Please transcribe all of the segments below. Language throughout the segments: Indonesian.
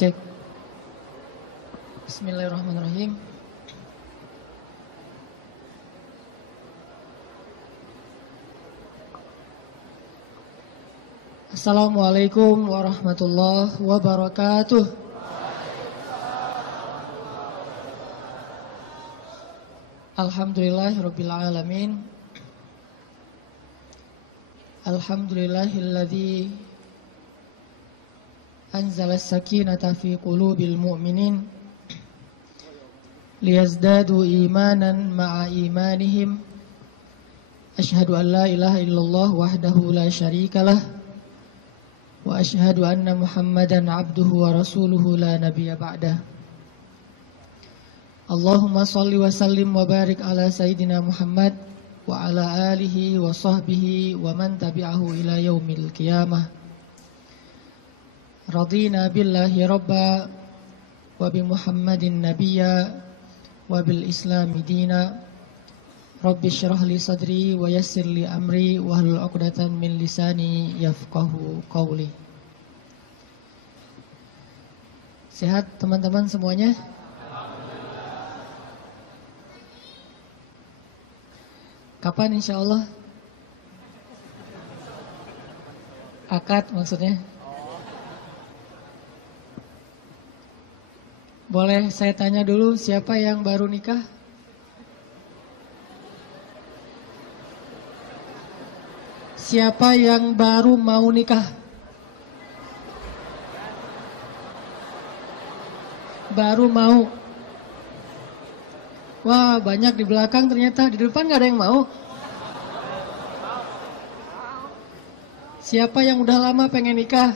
Cek. Bismillahirrahmanirrahim. Assalamualaikum warahmatullahi wabarakatuh. Alhamdulillahirabbil alamin. Alhamdulillahilladzi anzala as-sakinata fi qulubil mu'minin liyazdadu imanan ma'a imanihim. Asyhadu an la ilaha illallah wahdahu la syarikalah wa asyhadu anna Muhammadan abduhu wa rasuluhu la nabiyya ba'dah. Allahumma salli wa sallim wa barik ala sayyidina Muhammad wa ala alihi wa sahbihi wa man tabi'ahu ila yaumil qiyamah. Radina billahi rabba wa bi Muhammadin nabiyya wa bil islami dina. Rabbi syrah li sadri wa yassir li amri wa hlul 'uqdatan min lisani yafqahu qawli. Sehat teman-teman semuanya? Kapan insyaallah? Akad maksudnya? Boleh saya tanya dulu, siapa yang baru nikah? Siapa yang baru mau nikah? Baru mau. Wah, banyak di belakang ternyata. Di depan gak ada yang mau. Siapa yang udah lama pengen nikah?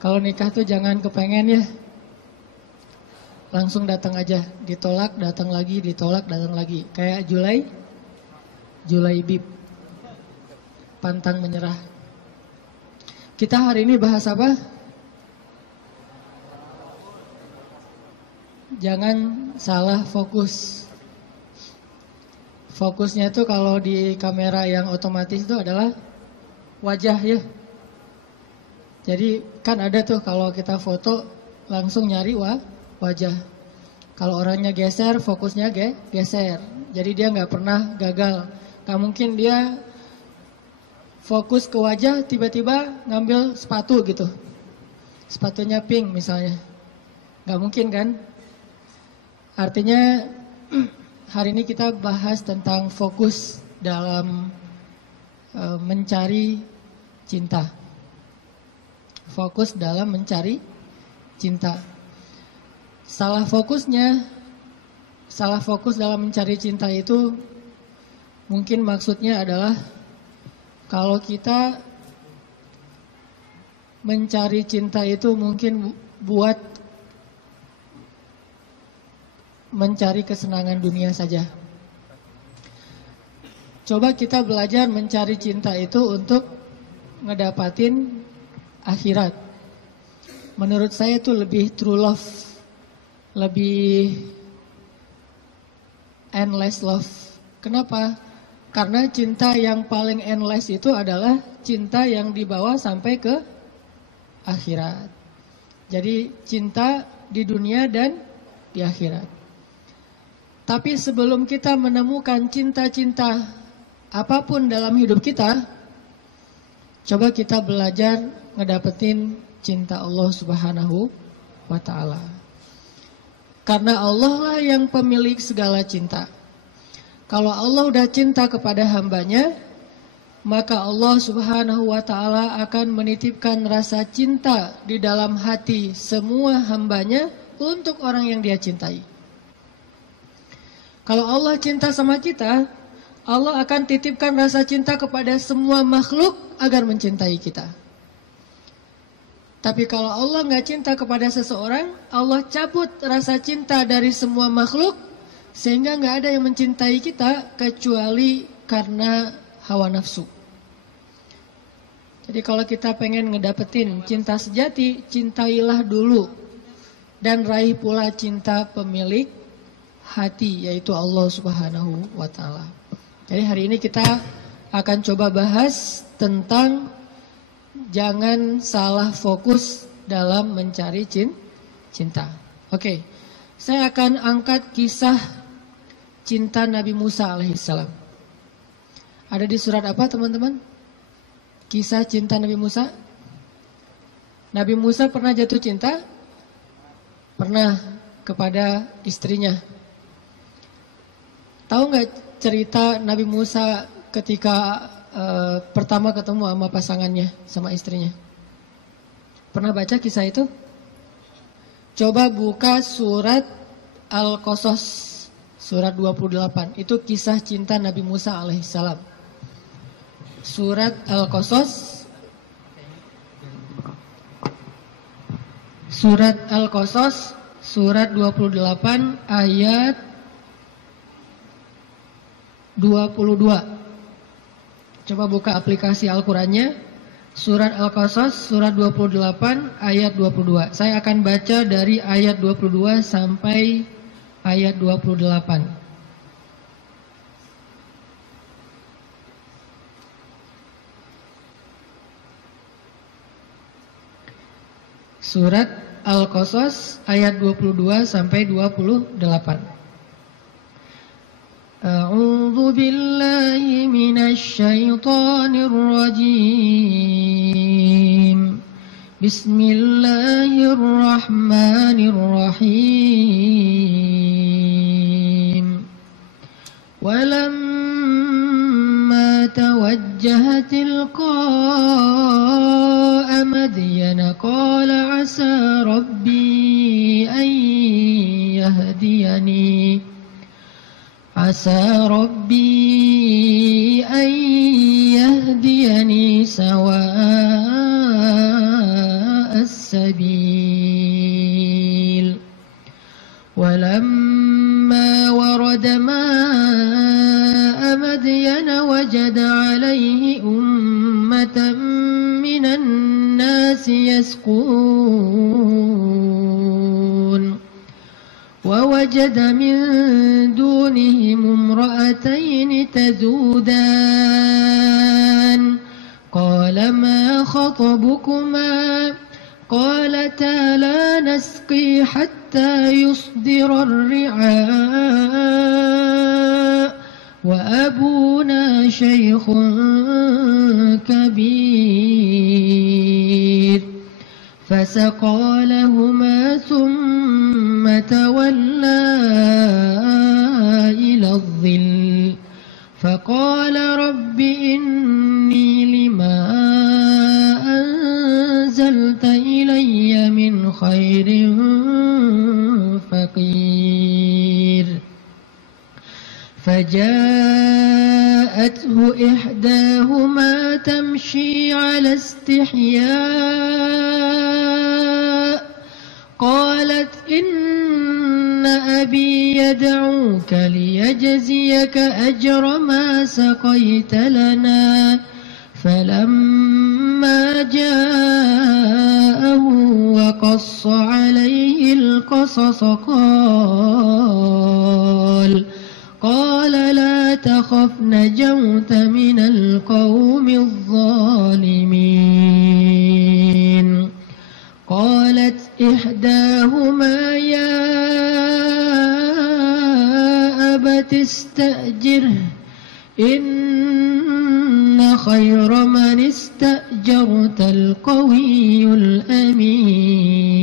Kalau nikah tuh jangan kepengen ya. Langsung datang aja. Ditolak, datang lagi, ditolak, datang lagi. Kayak Julaibib. Pantang menyerah. Kita hari ini bahas apa? Jangan salah fokus. Fokusnya itu kalau di kamera yang otomatis itu adalah wajah ya. Jadi kan ada tuh kalau kita foto langsung nyari wajah. Kalau orangnya geser, fokusnya geser. Jadi dia nggak pernah gagal. Gak mungkin dia fokus ke wajah tiba-tiba ngambil sepatu gitu. Sepatunya pink misalnya. Gak mungkin kan? Artinya hari ini kita bahas tentang fokus dalam mencari cinta. Fokus dalam mencari cinta. Salah fokus dalam mencari cinta itu mungkin maksudnya adalah kalau kita mencari cinta itu mungkin buat mencari kesenangan dunia saja. Coba kita belajar mencari cinta itu untuk ngedapatin akhirat. Menurut saya itu lebih true love, lebih endless love. Kenapa? Karena cinta yang paling endless itu adalah cinta yang dibawa sampai ke akhirat. Jadi cinta di dunia dan di akhirat. Tapi sebelum kita menemukan cinta-cinta apapun dalam hidup kita, coba kita belajar ngedapetin cinta Allah Subhanahu wa ta'ala. Karena Allah lah yang pemilik segala cinta. Kalau Allah udah cinta kepada hambanya, maka Allah Subhanahu wa ta'ala akan menitipkan rasa cinta di dalam hati semua hambanya untuk orang yang dia cintai. Kalau Allah cinta sama kita, Allah akan titipkan rasa cinta kepada semua makhluk agar mencintai kita. Tapi kalau Allah nggak cinta kepada seseorang, Allah cabut rasa cinta dari semua makhluk, sehingga nggak ada yang mencintai kita kecuali karena hawa nafsu. Jadi kalau kita pengen ngedapetin cinta sejati, cintailah dulu dan raih pula cinta pemilik hati, yaitu Allah Subhanahu wa ta'ala. Jadi hari ini kita akan coba bahas tentang jangan salah fokus dalam mencari cinta. Oke, saya akan angkat kisah cinta Nabi Musa alaihissalam. Ada di surat apa teman-teman? Kisah cinta Nabi Musa. Nabi Musa pernah jatuh cinta? Pernah, kepada istrinya. Tahu nggak cerita Nabi Musa ketika pertama ketemu sama pasangannya, sama istrinya? Pernah baca kisah itu? Coba buka surat Al-Qasas, surat 28. Itu kisah cinta Nabi Musa alaihissalam. Surat Al-Qasas, surat Al-Qasas, surat 28 ayat 22. Coba buka aplikasi Al-Qurannya. Surat Al-Qasas, surat 28 ayat 22. Saya akan baca dari ayat 22 sampai ayat 28. Surat Al-Qasas ayat 22 sampai 28. A'udzu billahi minasy syaithanir rajim. Bismillahirrahmanirrahim. Walamma tawajjaha tilqa'a Madyana qala 'asa rabbi an yahdiyani sawa'as sabil. Walamma warada ma'a Madyana wajada 'alayhi ummatan minan nasi yasqun. ووجد من دونهم امرأتين تذودان قال ما خطبكما قالتا لا نسقي حتى يصدر الرعاء وأبونا شيخ كبير فسقى لهما ثم تولى إلى الظل فقال رب إني لما أنزلت إلي من خير فقير. فجاءته إحداهما تمشي على استحياء قالت إن أبي يدعوك ليجزيك أجر ما سقيت لنا. فلما جاءه وقص عليه القصص قال لا تخف نجوت من القوم الظالمين. قالت إحداهما يا أبت استأجره إن خير من استأجرت القوي الأمين.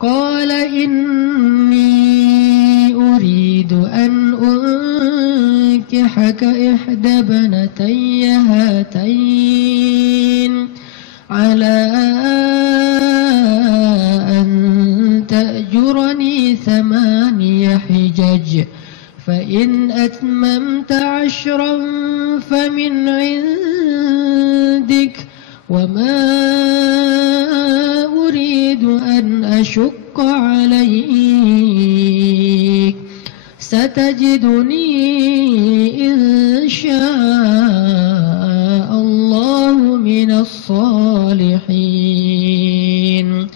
قال إني أريد أن أنكحك إحدى ابنتي هاتين على أن تأجرني 8 حجج فإن أتممت 10 فمن عندك وما أريد أن أشق عليك ستجدني إن شاء الله من الصالحين.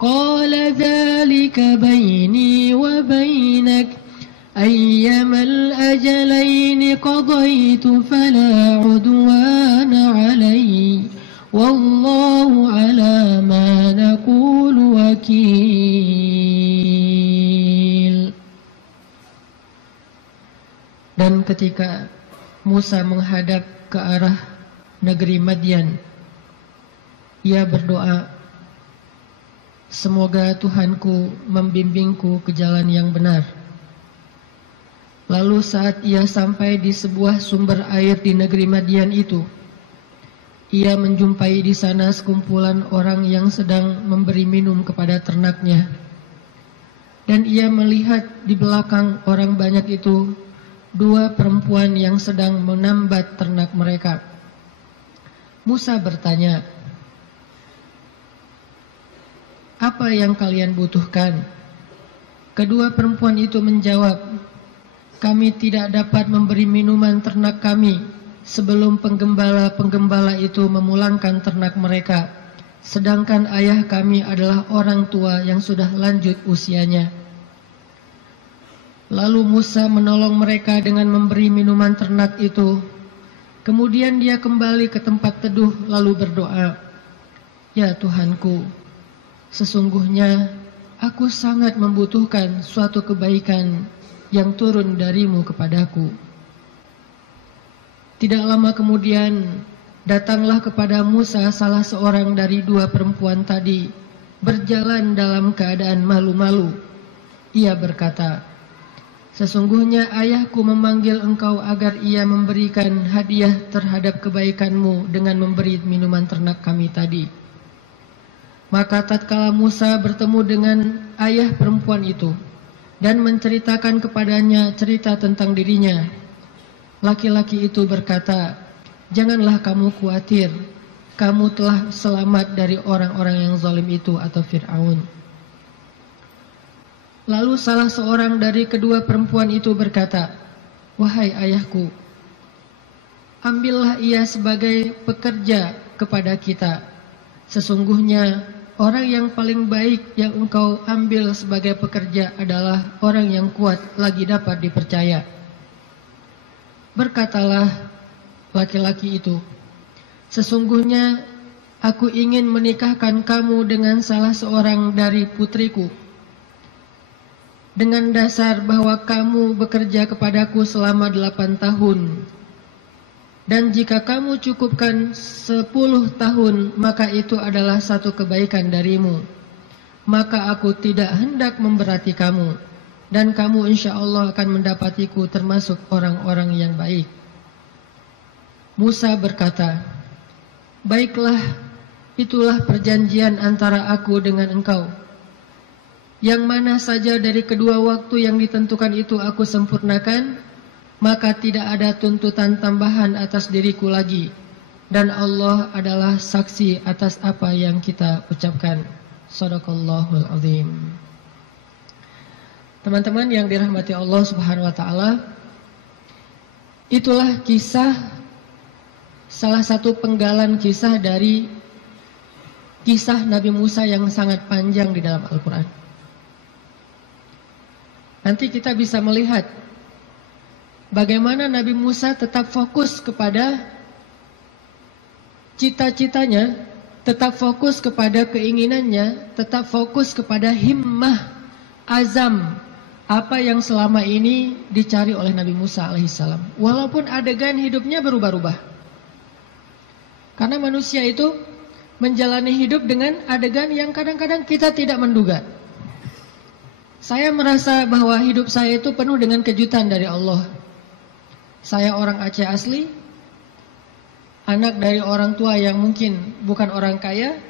قال ذلك بيني وبينك أيما الأجلين قضيت فلا عدوان علي والله على ما نقول وكيل. Dan ketika Musa menghadap ke arah negeri Madian, ia berdoa, semoga Tuhanku membimbingku ke jalan yang benar. Lalu saat ia sampai di sebuah sumber air di negeri Madian itu, ia menjumpai di sana sekumpulan orang yang sedang memberi minum kepada ternaknya. Dan ia melihat di belakang orang banyak itu dua perempuan yang sedang menambat ternak mereka. Musa bertanya, apa yang kalian butuhkan? Kedua perempuan itu menjawab, kami tidak dapat memberi minuman ternak kami sebelum penggembala-penggembala itu memulangkan ternak mereka, sedangkan ayah kami adalah orang tua yang sudah lanjut usianya. Lalu Musa menolong mereka dengan memberi minuman ternak itu. Kemudian dia kembali ke tempat teduh lalu berdoa, ya Tuhanku, sesungguhnya aku sangat membutuhkan suatu kebaikan yang turun darimu kepadaku. Tidak lama kemudian datanglah kepada Musa salah seorang dari dua perempuan tadi, berjalan dalam keadaan malu-malu. Ia berkata, sesungguhnya ayahku memanggil engkau agar ia memberikan hadiah terhadap kebaikanmu dengan memberi minuman ternak kami tadi. Maka tatkala Musa bertemu dengan ayah perempuan itu dan menceritakan kepadanya cerita tentang dirinya, laki-laki itu berkata, janganlah kamu khawatir, kamu telah selamat dari orang-orang yang zalim itu atau Fir'aun. Lalu salah seorang dari kedua perempuan itu berkata, wahai ayahku, ambillah ia sebagai pekerja kepada kita. Sesungguhnya orang yang paling baik yang engkau ambil sebagai pekerja adalah orang yang kuat lagi dapat dipercaya. Berkatalah laki-laki itu, sesungguhnya aku ingin menikahkan kamu dengan salah seorang dari putriku, dengan dasar bahwa kamu bekerja kepadaku selama 8 tahun. Dan jika kamu cukupkan 10 tahun, maka itu adalah satu kebaikan darimu. Maka aku tidak hendak memberati kamu, dan kamu insya Allah akan mendapatiku termasuk orang-orang yang baik. Musa berkata, baiklah, itulah perjanjian antara aku dengan engkau. Yang mana saja dari kedua waktu yang ditentukan itu aku sempurnakan, maka tidak ada tuntutan tambahan atas diriku lagi. Dan Allah adalah saksi atas apa yang kita ucapkan. Shadaqallahul azim. Teman-teman yang dirahmati Allah Subhanahu wa taala, itulah kisah, salah satu penggalan kisah dari kisah Nabi Musa yang sangat panjang di dalam Al-Quran. Nanti kita bisa melihat bagaimana Nabi Musa tetap fokus kepada cita-citanya, tetap fokus kepada keinginannya, tetap fokus kepada himmah, azam, apa yang selama ini dicari oleh Nabi Musa alaihissalam. Walaupun adegan hidupnya berubah-ubah. Karena manusia itu menjalani hidup dengan adegan yang kadang-kadang kita tidak menduga. Saya merasa bahwa hidup saya itu penuh dengan kejutan dari Allah. Saya orang Aceh asli, anak dari orang tua yang mungkin bukan orang kaya,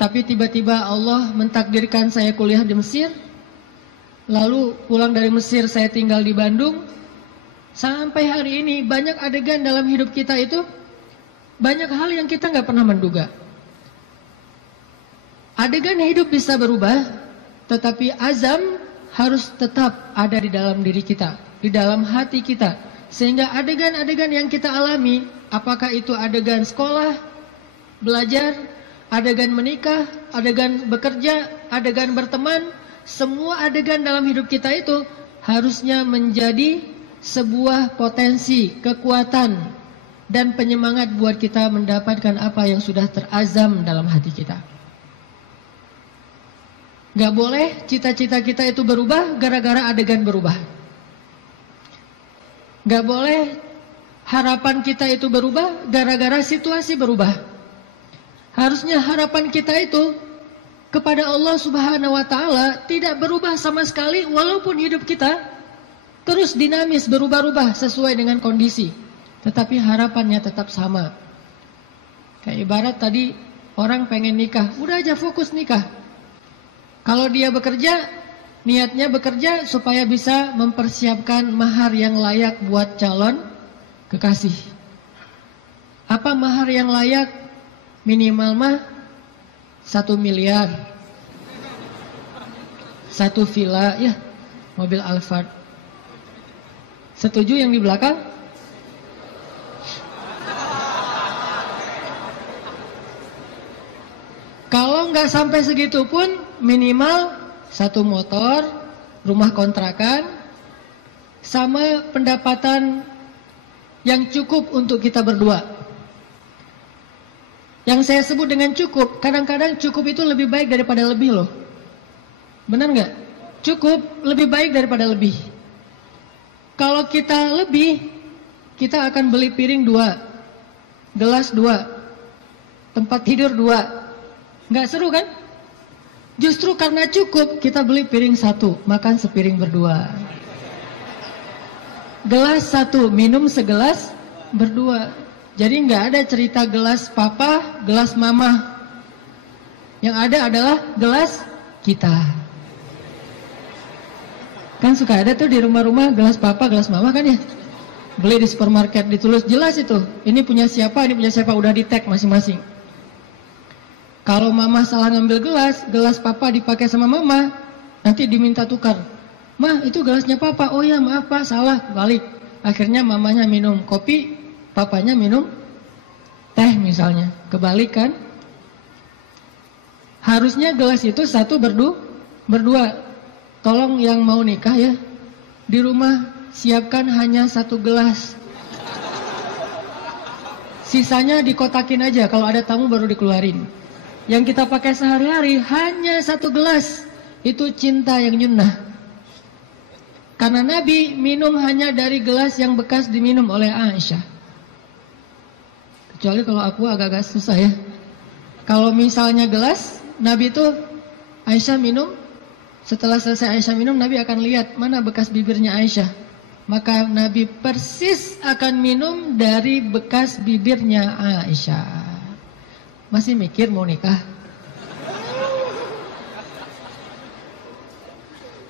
tapi tiba-tiba Allah mentakdirkan saya kuliah di Mesir. Lalu pulang dari Mesir saya tinggal di Bandung. Sampai hari ini banyak adegan dalam hidup kita itu, banyak hal yang kita nggak pernah menduga. Adegan hidup bisa berubah, tetapi azam harus tetap ada di dalam diri kita, di dalam hati kita. Sehingga adegan-adegan yang kita alami, apakah itu adegan sekolah, belajar, adegan menikah, adegan bekerja, adegan berteman, semua adegan dalam hidup kita itu harusnya menjadi sebuah potensi, kekuatan, dan penyemangat buat kita mendapatkan apa yang sudah terazam dalam hati kita. Gak boleh cita-cita kita itu berubah gara-gara adegan berubah. Gak boleh harapan kita itu berubah gara-gara situasi berubah. Harusnya harapan kita itu kepada Allah Subhanahu wa Ta'ala tidak berubah sama sekali, walaupun hidup kita terus dinamis, berubah-ubah sesuai dengan kondisi, tetapi harapannya tetap sama. Kayak ibarat tadi orang pengen nikah, udah aja fokus nikah. Kalau dia bekerja, niatnya bekerja supaya bisa mempersiapkan mahar yang layak buat calon kekasih. Apa mahar yang layak? Minimal mah 1 miliar, 1 villa, ya, mobil Alphard. Setuju yang di belakang? Kalau nggak sampai segitu pun minimal 1 motor, rumah kontrakan, sama pendapatan yang cukup untuk kita berdua. Yang saya sebut dengan cukup, kadang-kadang cukup itu lebih baik daripada lebih loh. Benar nggak? Cukup lebih baik daripada lebih. Kalau kita lebih, kita akan beli piring 2, gelas 2, tempat tidur 2. Nggak seru kan? Justru karena cukup, kita beli piring 1, makan sepiring berdua. Gelas 1, minum segelas berdua. Jadi nggak ada cerita gelas papa, gelas mama. Yang ada adalah gelas kita. Kan suka ada tuh di rumah-rumah gelas papa, gelas mama kan ya. Beli di supermarket ditulis jelas itu. Ini punya siapa, udah di tag masing-masing. Kalau mama salah ngambil gelas, gelas papa dipakai sama mama, nanti diminta tukar. Mah itu gelasnya papa, oh ya maaf pak, salah, balik. Akhirnya mamanya minum kopi, papanya minum teh misalnya, kebalik kan? Harusnya gelas itu 1 berdua. Tolong yang mau nikah ya, di rumah siapkan hanya 1 gelas. Sisanya dikotakin aja, kalau ada tamu baru dikeluarin. Yang kita pakai sehari-hari hanya 1 gelas. Itu cinta yang nyunnah. Karena Nabi minum hanya dari gelas yang bekas diminum oleh Aisyah. Kecuali kalau aku agak-agak susah ya. Kalau misalnya gelas, Nabi itu Aisyah minum, setelah selesai Aisyah minum, Nabi akan lihat mana bekas bibirnya Aisyah. Maka Nabi persis akan minum dari bekas bibirnya Aisyah. Masih mikir mau nikah?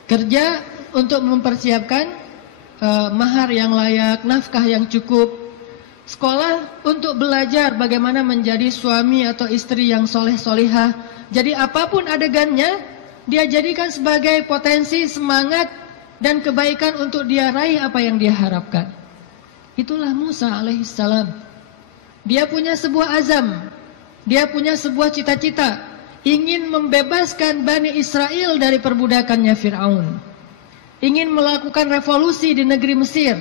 Kerja untuk mempersiapkan mahar yang layak, nafkah yang cukup. Sekolah untuk belajar bagaimana menjadi suami atau istri yang soleh-solihah. Jadi apapun adegannya, dia jadikan sebagai potensi, semangat, dan kebaikan untuk dia raih apa yang dia harapkan. Itulah Musa alaihissalam. Dia punya sebuah azam, dia punya sebuah cita-cita, ingin membebaskan Bani Israel dari perbudakannya Fir'aun. Ingin melakukan revolusi di negeri Mesir.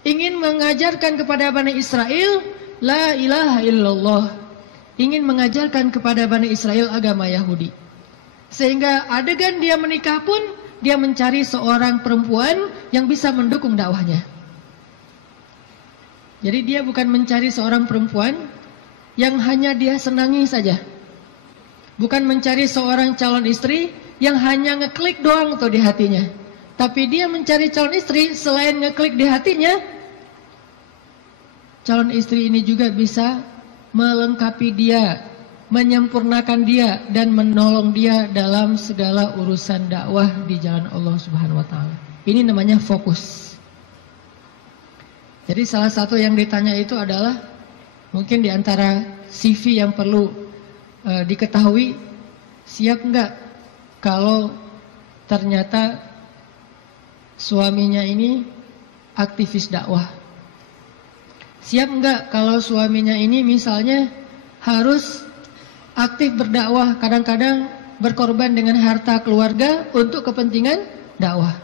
Ingin mengajarkan kepada Bani Israel La ilaha illallah. Ingin mengajarkan kepada Bani Israel agama Yahudi. Sehingga adegan dia menikah pun, dia mencari seorang perempuan yang bisa mendukung dakwahnya. Jadi dia bukan mencari seorang perempuan yang hanya dia senangi saja. Bukan mencari seorang calon istri yang hanya ngeklik doang tuh di hatinya. Tapi dia mencari calon istri, selain ngeklik di hatinya, calon istri ini juga bisa melengkapi dia, menyempurnakan dia, dan menolong dia dalam segala urusan dakwah di jalan Allah Subhanahu wa Ta'ala. Ini namanya fokus. Jadi salah satu yang ditanya itu adalah, mungkin di antara CV yang perlu diketahui, siap enggak kalau ternyata suaminya ini aktivis dakwah? Siap enggak kalau suaminya ini misalnya harus aktif berdakwah, kadang-kadang berkorban dengan harta keluarga untuk kepentingan dakwah?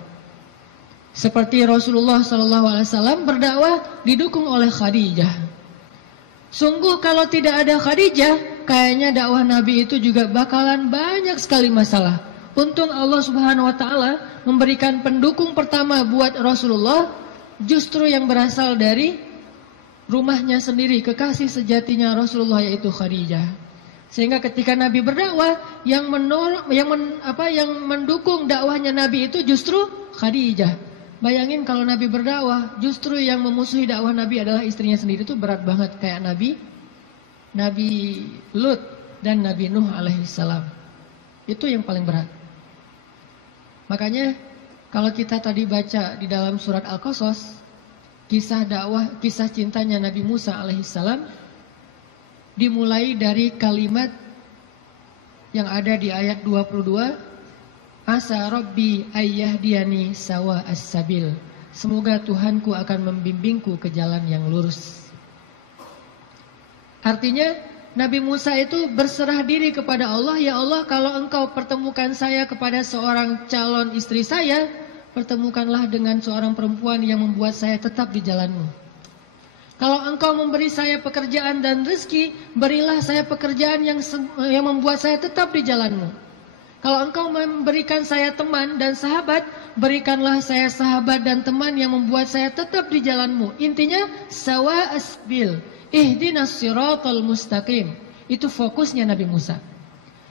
Seperti Rasulullah SAW berdakwah didukung oleh Khadijah. Sungguh kalau tidak ada Khadijah, kayaknya dakwah Nabi itu juga bakalan banyak sekali masalah. Untung Allah Subhanahu wa taala memberikan pendukung pertama buat Rasulullah justru yang berasal dari rumahnya sendiri, kekasih sejatinya Rasulullah, yaitu Khadijah. Sehingga ketika Nabi berdakwah, yang mendukung dakwahnya Nabi itu justru Khadijah. Bayangin kalau Nabi berdakwah, justru yang memusuhi dakwah Nabi adalah istrinya sendiri, itu berat banget. Kayak Nabi Lut dan Nabi Nuh alaihissalam. Itu yang paling berat. Makanya kalau kita tadi baca di dalam surat Al-Qasas, kisah dakwah, kisah cintanya Nabi Musa alaihissalam dimulai dari kalimat yang ada di ayat 22. Asa Rabbi ayyahdiyani sawa as-sabil. Semoga Tuhanku akan membimbingku ke jalan yang lurus. Artinya Nabi Musa itu berserah diri kepada Allah. Ya Allah, kalau engkau pertemukan saya kepada seorang calon istri saya, pertemukanlah dengan seorang perempuan yang membuat saya tetap di jalanmu. Kalau engkau memberi saya pekerjaan dan rezeki, berilah saya pekerjaan yang membuat saya tetap di jalanmu. Kalau engkau memberikan saya teman dan sahabat, berikanlah saya sahabat dan teman yang membuat saya tetap di jalanmu. Intinya sawa asbil, ihdinas siratal mustaqim. Itu fokusnya Nabi Musa.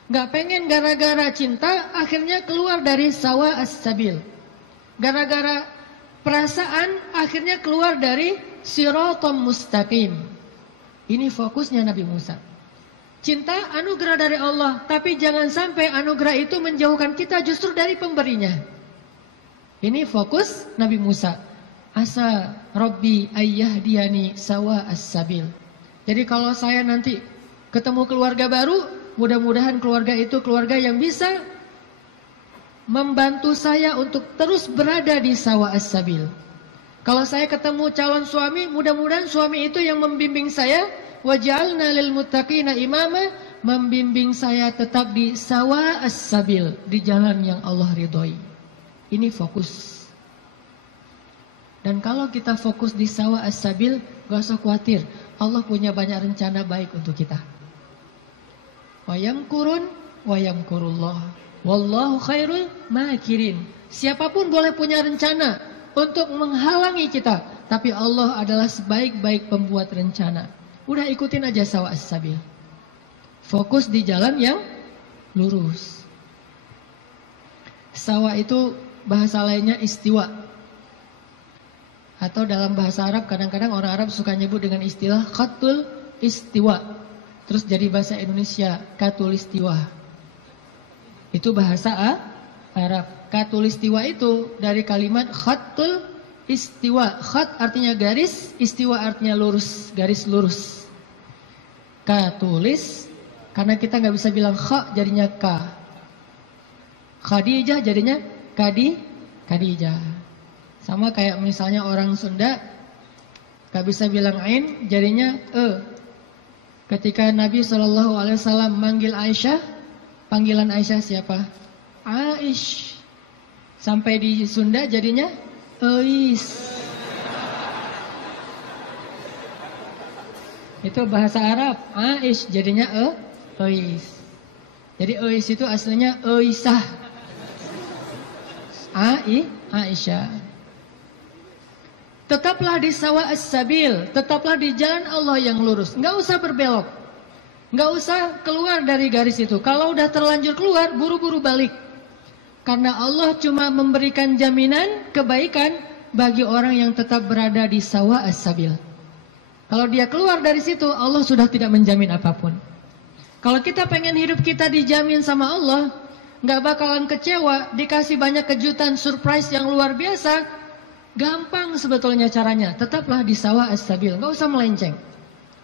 Gak pengen gara-gara cinta akhirnya keluar dari sawa as-sabil. Gara-gara perasaan akhirnya keluar dari siratal mustaqim. Ini fokusnya Nabi Musa. Cinta anugerah dari Allah, tapi jangan sampai anugerah itu menjauhkan kita justru dari pemberinya. Ini fokus Nabi Musa. Asa Rabbi ayyahdiyani sawa as-sabil. Jadi kalau saya nanti ketemu keluarga baru, mudah-mudahan keluarga itu keluarga yang bisa membantu saya untuk terus berada di sawa as-sabil. Kalau saya ketemu calon suami, mudah-mudahan suami itu yang membimbing saya. Waj'alna lil muttaqina imama, membimbing saya tetap di sawa as-sabil, di jalan yang Allah ridhoi. Ini fokus. Dan kalau kita fokus di sawa as-sabil, gak usah khawatir, Allah punya banyak rencana baik untuk kita. Wa yamkurun wa yamkurullah, wallahu khairul makirin. Siapapun boleh punya rencana untuk menghalangi kita, tapi Allah adalah sebaik-baik pembuat rencana. Udah ikutin aja sawa as-sabil. Fokus di jalan yang lurus. Sawa itu bahasa lainnya istiwa. Atau dalam bahasa Arab kadang-kadang orang Arab suka nyebut dengan istilah khatul istiwa. Terus jadi bahasa Indonesia katulistiwa. Itu bahasa Arab. Katulistiwa itu dari kalimat khatul istiwa. Khat artinya garis, istiwa artinya lurus, garis lurus. Katulis, karena kita nggak bisa bilang kha jadinya ka. Khadijah jadinya Khadijah. Sama kayak misalnya orang Sunda nggak bisa bilang ain jadinya e. Ketika Nabi SAW manggil Aisyah, panggilan Aisyah siapa? Aish. Sampai di Sunda jadinya Eis. Itu bahasa Arab. Aish jadinya Eis. Jadi Eis itu aslinya Eisah. Aisyah. Tetaplah di sawa as-sabil, tetaplah di jalan Allah yang lurus. Enggak usah berbelok. Enggak usah keluar dari garis itu. Kalau udah terlanjur keluar, buru-buru balik. Karena Allah cuma memberikan jaminan kebaikan bagi orang yang tetap berada di sawa as-sabil. Kalau dia keluar dari situ, Allah sudah tidak menjamin apapun. Kalau kita pengen hidup kita dijamin sama Allah, nggak bakalan kecewa, dikasih banyak kejutan, surprise yang luar biasa, gampang sebetulnya caranya. Tetaplah di sawa as-sabil, nggak usah melenceng.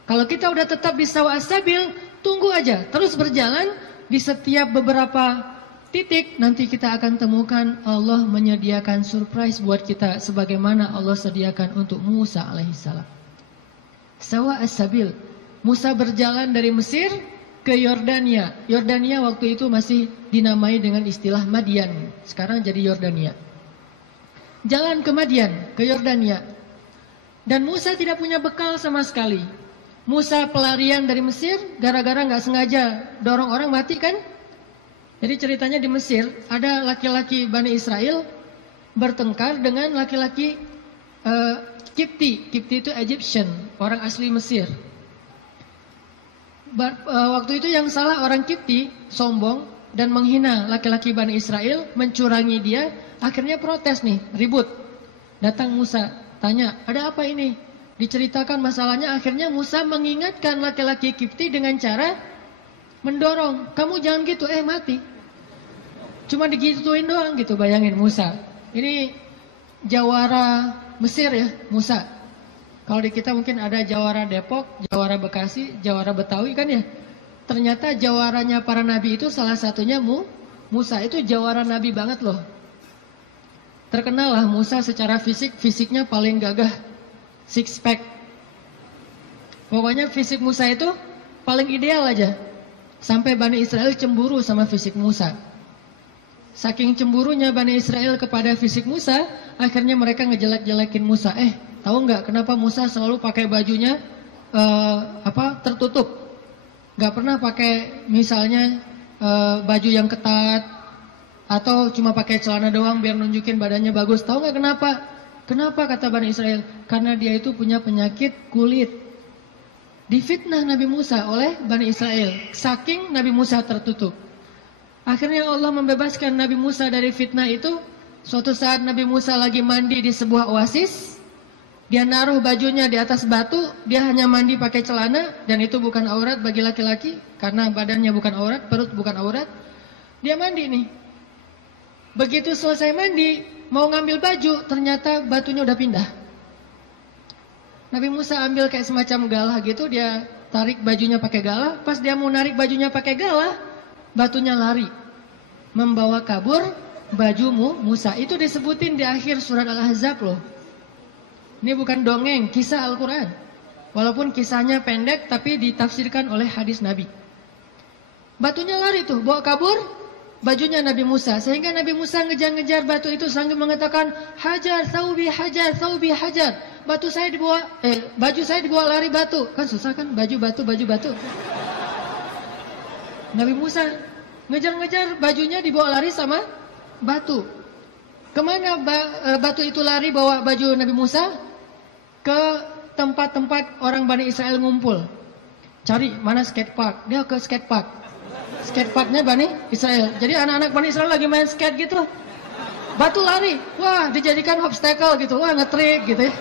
Kalau kita udah tetap di sawa as-sabil, tunggu aja, terus berjalan di setiap beberapa titik, nanti kita akan temukan Allah menyediakan surprise buat kita sebagaimana Allah sediakan untuk Musa alaihissalam. Sawa as-sabil. Musa berjalan dari Mesir ke Yordania. Yordania waktu itu masih dinamai dengan istilah Madian. Sekarang jadi Yordania. jalan ke Madian, ke Yordania. Dan Musa tidak punya bekal sama sekali. Musa pelarian dari Mesir gara-gara nggak sengaja dorong orang mati kan? Jadi ceritanya di Mesir ada laki-laki Bani Israel bertengkar dengan laki-laki Kipti. Kipti itu Egyptian, orang asli Mesir. Waktu itu yang salah orang Kipti, sombong dan menghina laki-laki Bani Israel, mencurangi dia. Akhirnya protes nih, ribut. Datang Musa, tanya, ada apa ini? Diceritakan masalahnya, akhirnya Musa mengingatkan laki-laki Kipti dengan cara mendorong. Kamu jangan gitu, mati. Cuma digituin doang gitu, bayangin Musa. Ini jawara Mesir ya, Musa. Kalau di kita mungkin ada jawara Depok, jawara Bekasi, jawara Betawi kan ya. Ternyata jawaranya para nabi itu salah satunya Musa. Itu jawara nabi banget loh. Terkenal lah Musa secara fisiknya paling gagah, six pack. Pokoknya fisik Musa itu paling ideal aja. Sampai Bani Israel cemburu sama fisik Musa. Saking cemburunya Bani Israel kepada fisik Musa, akhirnya mereka ngejelek-jelekin Musa. Tahu nggak kenapa Musa selalu pakai bajunya tertutup? Nggak pernah pakai misalnya baju yang ketat atau cuma pakai celana doang biar nunjukin badannya bagus. Tahu nggak kenapa? Kenapa kata Bani Israel? Karena dia itu punya penyakit kulit. Difitnah Nabi Musa oleh Bani Israel. Saking Nabi Musa tertutup. Akhirnya Allah membebaskan Nabi Musa dari fitnah itu. Suatu saat Nabi Musa lagi mandi di sebuah oasis. Dia naruh bajunya di atas batu. Dia hanya mandi pakai celana. Dan itu bukan aurat bagi laki-laki. Karena badannya bukan aurat, perut bukan aurat. Dia mandi nih. Begitu selesai mandi, mau ngambil baju, ternyata batunya udah pindah. Nabi Musa ambil kayak semacam galah gitu. Dia tarik bajunya pakai galah. Pas dia mau narik bajunya pakai galah, batunya lari, membawa kabur bajumu Musa. Itu disebutin di akhir surat Al-Ahzab loh. Ini bukan dongeng, kisah Al-Quran. Walaupun kisahnya pendek, tapi ditafsirkan oleh hadis Nabi. Batunya lari tuh, bawa kabur bajunya Nabi Musa. Sehingga Nabi Musa ngejar-ngejar batu itu sambil mengatakan, hajar, thawbi, hajar, thawbi, hajar. Baju saya dibawa lari batu. Kan susah kan, baju batu. Nabi Musa ngejar-ngejar bajunya dibawa lari sama batu. Kemana batu itu lari bawa baju Nabi Musa? Ke tempat-tempat orang Bani Israel ngumpul. Cari mana skate park. Dia ke skate park. Skate parknya Bani Israel. Jadi anak-anak Bani Israel lagi main skate gitu. Batu lari. Wah, dijadikan obstacle gitu. Wah, ngetrik gitu ya.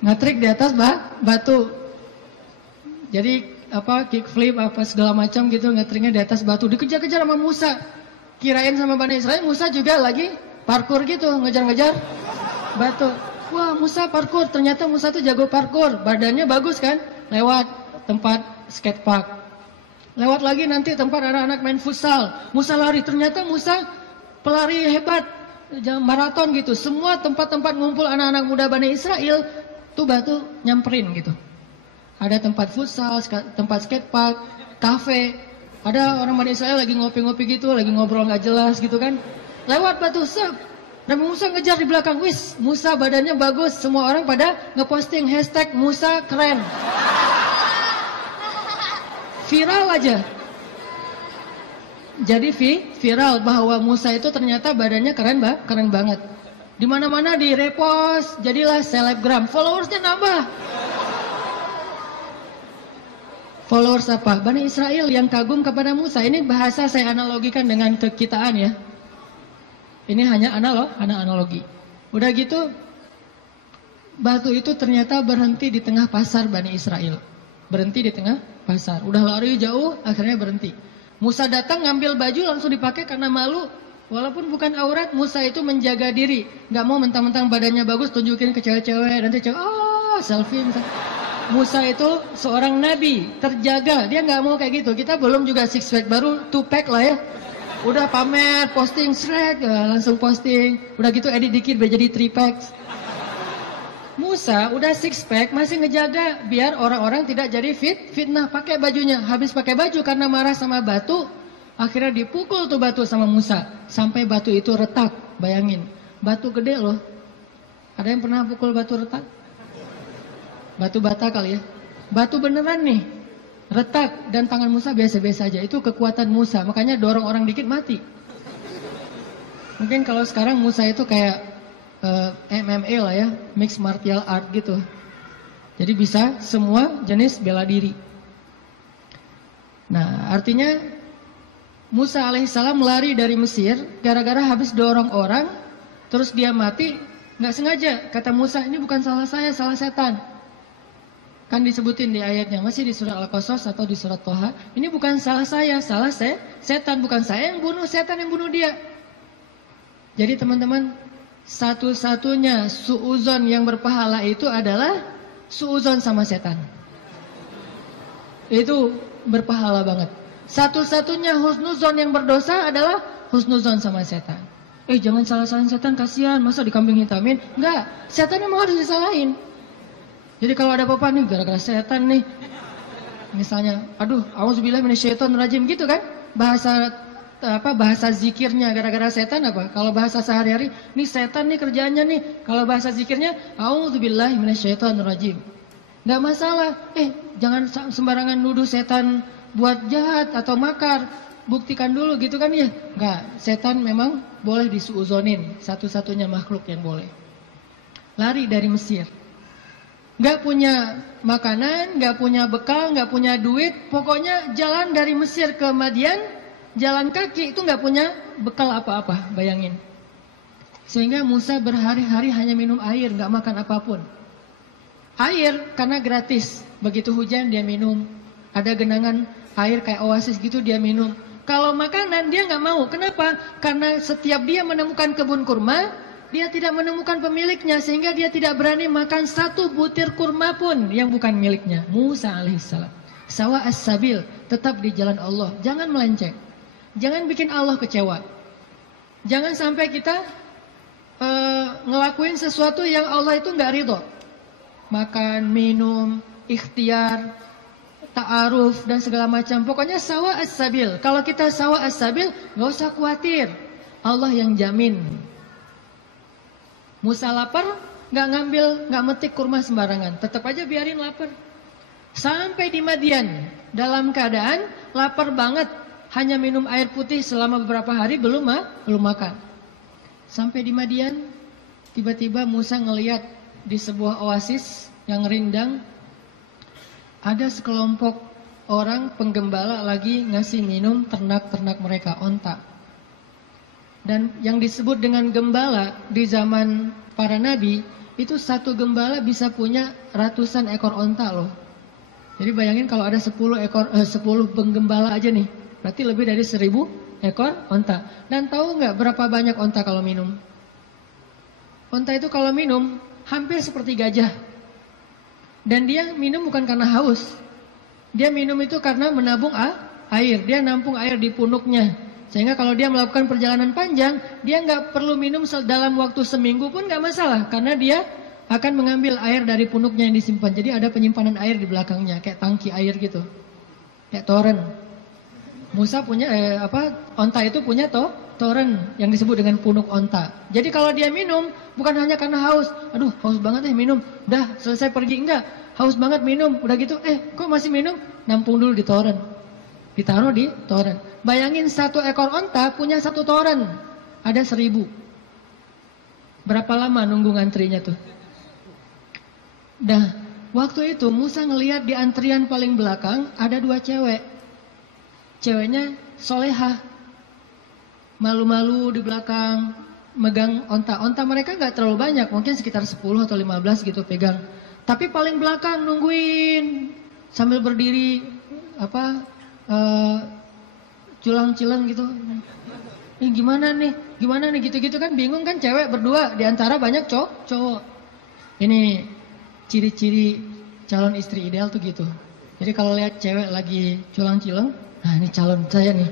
Ngetrik di atas batu. Jadi kickflip segala macam gitu, ngetriknya di atas batu, dikejar-kejar sama Musa. Kirain sama Bani Israel Musa juga lagi parkur gitu, ngejar-ngejar batu. Wah, Musa parkur, ternyata Musa tuh jago parkur, badannya bagus kan. Lewat tempat skate park, lewat lagi nanti tempat anak-anak main futsal. Musa lari, ternyata Musa pelari hebat, maraton gitu. Semua tempat-tempat ngumpul anak-anak muda Bani Israel tuh batu nyamperin gitu. Ada tempat futsal, tempat skatepark, kafe. Ada orang Bani Israel lagi ngopi-ngopi gitu, lagi ngobrol nggak jelas gitu kan. Lewat batu, Nabi Musa ngejar di belakang. Wis, Musa badannya bagus. Semua orang pada ngeposting hashtag Musa keren. Viral aja. Jadi viral bahwa Musa itu ternyata badannya keren banget. Di mana-mana di repost, jadilah selebgram. Followersnya nambah. Followers apa? Bani Israel yang kagum kepada Musa. Ini bahasa saya analogikan dengan kekitaan ya. Ini hanya analogi. Udah gitu, batu itu ternyata berhenti di tengah pasar Bani Israel. Berhenti di tengah pasar. Udah lari jauh, akhirnya berhenti. Musa datang ngambil baju langsung dipakai karena malu. Walaupun bukan aurat, Musa itu menjaga diri. Gak mau mentang-mentang badannya bagus tunjukin ke cewek-cewek. Nanti cewek, selfie misalnya. Musa itu seorang nabi, terjaga. Dia nggak mau kayak gitu. Kita belum juga six pack, baru two pack lah ya. Udah pamer, posting, langsung posting. Udah gitu edit dikit biar jadi three pack. Musa udah six pack masih ngejaga biar orang-orang tidak jadi fitnah pakai bajunya. Habis pakai baju karena marah sama batu, akhirnya dipukul tuh batu sama Musa sampai batu itu retak. Bayangin, batu gede loh. Ada yang pernah pukul batu retak? Batu bata kali ya. Batu beneran nih, retak, dan tangan Musa biasa-biasa aja. Itu kekuatan Musa, makanya dorong orang dikit mati. Mungkin kalau sekarang Musa itu kayak MMA lah ya, mixed martial art gitu. Jadi bisa semua jenis bela diri. Nah, artinya Musa alaihissalam lari dari Mesir gara-gara habis dorong orang, terus dia mati, nggak sengaja. Kata Musa, ini bukan salah saya, salah setan. Kan disebutin di ayatnya, masih di surat Al-Qasas atau di surat Toha. Ini bukan salah saya, salah setan. Bukan saya yang bunuh, setan yang bunuh dia. Jadi teman-teman, satu-satunya suuzon yang berpahala itu adalah suuzon sama setan. Itu berpahala banget. Satu-satunya husnuzon yang berdosa adalah husnuzon sama setan. Jangan salah-salahin setan, kasihan, masa dikambing hitamin? Enggak, setan memang harus disalahin. Jadi kalau ada apa-apa nih gara-gara setan nih, misalnya, aduh, auzubillahi minasyaitonirrajim gitu kan? Bahasa zikirnya gara-gara setan apa? Kalau bahasa sehari-hari, nih setan nih kerjaannya nih. Kalau bahasa zikirnya, auzubillahi minasyaitonirrajim. Enggak masalah. Jangan sembarangan nuduh setan buat jahat atau makar. Buktikan dulu gitu kan ya? Enggak, setan memang boleh disuuzonin, satu-satunya makhluk yang boleh. Lari dari Mesir. Enggak punya makanan, enggak punya bekal, enggak punya duit, pokoknya jalan dari Mesir ke Madian. Jalan kaki itu nggak punya bekal apa-apa, bayangin. Sehingga Musa berhari-hari hanya minum air, nggak makan apapun. Air karena gratis, begitu hujan dia minum. Ada genangan air kayak oasis gitu dia minum. Kalau makanan dia nggak mau, kenapa? Karena setiap dia menemukan kebun kurma, dia tidak menemukan pemiliknya, sehingga dia tidak berani makan satu butir kurma pun yang bukan miliknya. Musa alaihissalam. Sawa as-sabil, tetap di jalan Allah, jangan melenceng. Jangan bikin Allah kecewa. Jangan sampai kita ngelakuin sesuatu yang Allah itu nggak ridho. Makan, minum, ikhtiar, ta'aruf dan segala macam. Pokoknya sawa as-sabil. Kalau kita sawa as-sabil, nggak usah khawatir. Allah yang jamin. Musa lapar, nggak metik kurma sembarangan. Tetap aja biarin lapar. Sampai di Madian, dalam keadaan lapar banget. Hanya minum air putih selama beberapa hari belum makan. Sampai di Madian, tiba-tiba Musa ngelihat di sebuah oasis yang rindang ada sekelompok orang penggembala lagi ngasih minum ternak-ternak mereka, onta. Dan yang disebut dengan gembala di zaman para nabi, itu satu gembala bisa punya ratusan ekor onta loh. Jadi bayangin kalau ada 10 penggembala aja nih. Berarti lebih dari 1000 ekor onta. Dan tahu nggak berapa banyak onta kalau minum? Onta itu kalau minum hampir seperti gajah. Dan dia minum bukan karena haus. Dia minum itu karena menabung air. Dia nampung air di punuknya. Sehingga kalau dia melakukan perjalanan panjang, dia nggak perlu minum dalam waktu seminggu pun nggak masalah. Karena dia akan mengambil air dari punuknya yang disimpan. Jadi ada penyimpanan air di belakangnya, kayak tangki air gitu. Kayak toren. Musa punya onta itu punya toren yang disebut dengan punuk onta. Jadi kalau dia minum bukan hanya karena haus. Aduh, haus banget minum. Udah selesai pergi enggak? Haus banget minum. Udah gitu, kok masih minum? Nampung dulu di toren. Ditaruh di toren. Bayangin satu ekor onta punya satu toren. Ada 1000. Berapa lama nunggu ngantrinya tuh? Nah, waktu itu Musa ngelihat di antrian paling belakang ada 2 cewek. Ceweknya solehah, malu-malu di belakang, megang onta. Onta mereka nggak terlalu banyak, mungkin sekitar 10 atau 15 gitu pegang. Tapi paling belakang nungguin sambil berdiri culang-cilang gitu. Gimana nih gitu-gitu kan bingung kan, cewek berdua di antara banyak cowok. Ini ciri-ciri calon istri ideal tuh gitu. Jadi kalau lihat cewek lagi culang-cilang, nah ini calon saya nih.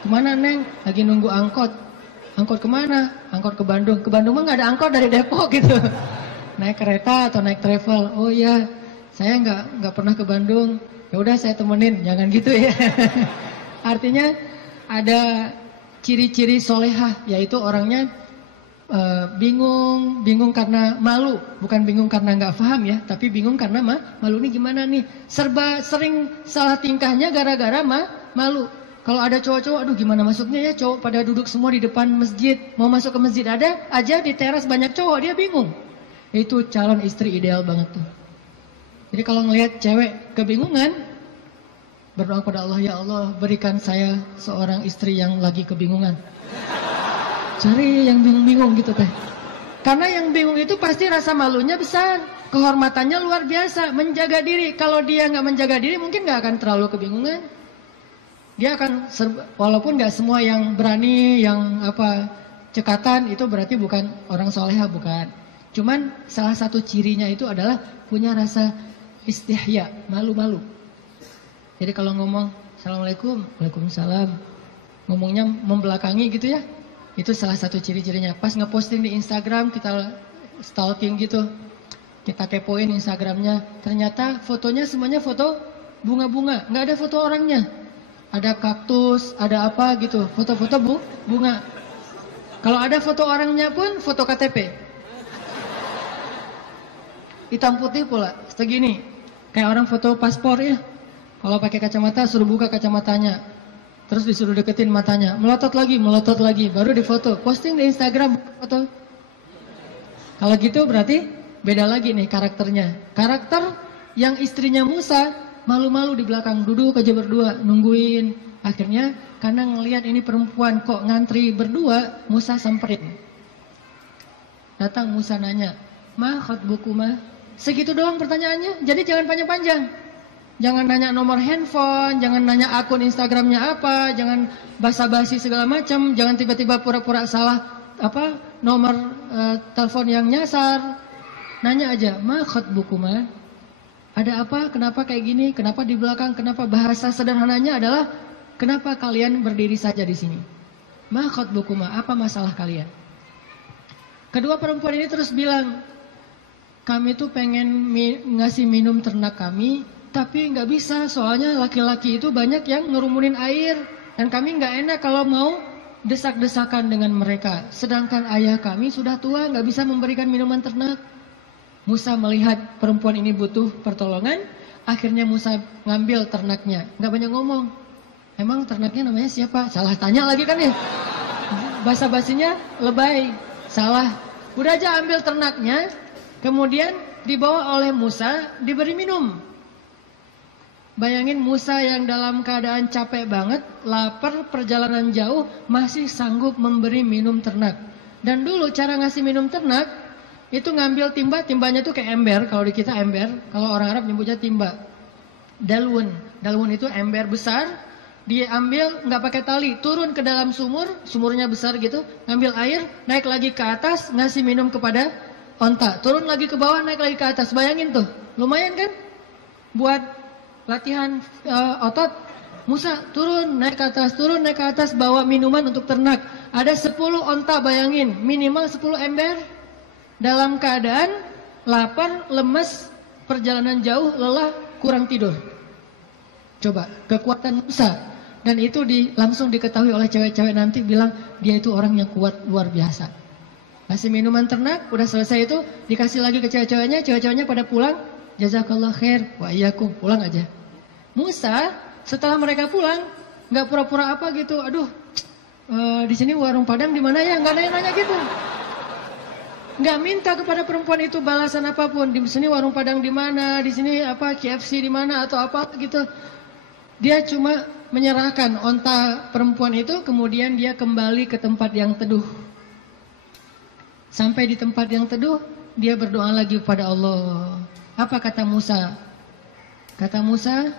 Kemana Neng? Lagi nunggu angkot. Angkot kemana? Angkot ke Bandung. Ke Bandung mah nggak ada angkot dari Depok gitu. Naik kereta atau naik travel. Oh iya, saya nggak pernah ke Bandung. Ya udah saya temenin. Jangan gitu ya. Artinya ada ciri-ciri solehah, yaitu orangnya bingung karena malu, bukan bingung karena nggak paham ya, tapi bingung karena malu nih gimana nih, serba sering salah tingkahnya gara-gara malu. Kalau ada cowok-cowok, aduh gimana masuknya ya, cowok pada duduk semua di depan masjid, mau masuk ke masjid ada aja di teras banyak cowok, dia bingung. Itu calon istri ideal banget tuh. Jadi kalau ngelihat cewek kebingungan, berdoa pada Allah, ya Allah berikan saya seorang istri yang lagi kebingungan. Cari yang bingung-bingung gitu teh. Karena yang bingung itu pasti rasa malunya besar, kehormatannya luar biasa, menjaga diri. Kalau dia nggak menjaga diri mungkin nggak akan terlalu kebingungan. Dia akan walaupun nggak semua yang berani, yang cekatan itu berarti bukan orang soleha, bukan. Cuman salah satu cirinya itu adalah punya rasa istihya, malu-malu. Jadi kalau ngomong Assalamualaikum, Waalaikumsalam, ngomongnya membelakangi gitu ya. Itu salah satu ciri-cirinya. Pas ngeposting di Instagram kita stalking gitu, kita kepoin Instagramnya, ternyata fotonya semuanya foto bunga-bunga, nggak ada foto orangnya. Ada kaktus, ada apa gitu, foto-foto bunga. Kalau ada foto orangnya pun foto KTP. Hitam putih pula, segini, kayak orang foto paspor ya. Kalau pakai kacamata suruh buka kacamatanya. Terus disuruh deketin matanya, melotot lagi, baru difoto, posting di Instagram foto. Kalau gitu berarti beda lagi nih karakternya. Karakter yang istrinya Musa malu-malu di belakang, duduk aja berdua, nungguin. Akhirnya karena ngelihat ini perempuan kok ngantri berdua, Musa samperin. Datang Musa nanya, ma khatbukuma? Segitu doang pertanyaannya, jadi jangan panjang-panjang. Jangan nanya nomor handphone, jangan nanya akun Instagramnya apa, jangan basa-basi segala macam, jangan tiba-tiba pura-pura salah nomor telepon yang nyasar. Nanya aja, ma khatbukuma? Ada apa? Kenapa kayak gini? Kenapa di belakang? Kenapa? Bahasa sederhananya adalah kenapa kalian berdiri saja di sini? Ma khatbukuma? Apa masalah kalian? Kedua perempuan ini terus bilang, kami tuh pengen ngasih minum ternak kami, tapi nggak bisa, soalnya laki-laki itu banyak yang ngerumunin air, dan kami nggak enak kalau mau desak-desakan dengan mereka. Sedangkan ayah kami sudah tua, nggak bisa memberikan minuman ternak. Musa melihat perempuan ini butuh pertolongan, akhirnya Musa ngambil ternaknya. Nggak banyak ngomong. Emang ternaknya namanya siapa? Salah tanya lagi kan ya. Basa-basinya lebay, salah. Udah aja ambil ternaknya, kemudian dibawa oleh Musa, diberi minum. Bayangin Musa yang dalam keadaan capek banget, lapar, perjalanan jauh, masih sanggup memberi minum ternak. Dan dulu cara ngasih minum ternak, itu ngambil timba, timbanya tuh kayak ember, kalau di kita ember, kalau orang Arab nyebutnya timba. Dalwun itu ember besar, dia ambil nggak pakai tali, turun ke dalam sumur, sumurnya besar gitu, ngambil air, naik lagi ke atas, ngasih minum kepada onta. Turun lagi ke bawah, naik lagi ke atas, bayangin tuh, lumayan kan? Buat latihan otot. Musa turun naik ke atas bawa minuman untuk ternak. Ada 10 onta, bayangin, minimal 10 ember. Dalam keadaan lapar, lemes, perjalanan jauh, lelah, kurang tidur. Coba kekuatan Musa. Dan itu langsung diketahui oleh cewek-cewek nanti, bilang dia itu orang yang kuat luar biasa. Kasih minuman ternak, udah selesai itu dikasih lagi ke cewek-ceweknya, cewek-ceweknya pada pulang. Jazakallah khair wa iyyakum, pulang aja. Musa setelah mereka pulang nggak pura-pura apa gitu, aduh di sini warung Padang di mana ya, nggak nanya-nanya gitu. Nggak minta kepada perempuan itu balasan apapun. Di sini warung Padang di mana, di sini KFC di mana atau apa gitu. Dia cuma menyerahkan onta perempuan itu, kemudian dia kembali ke tempat yang teduh. Sampai di tempat yang teduh, dia berdoa lagi kepada Allah. Apa kata Musa? Kata Musa,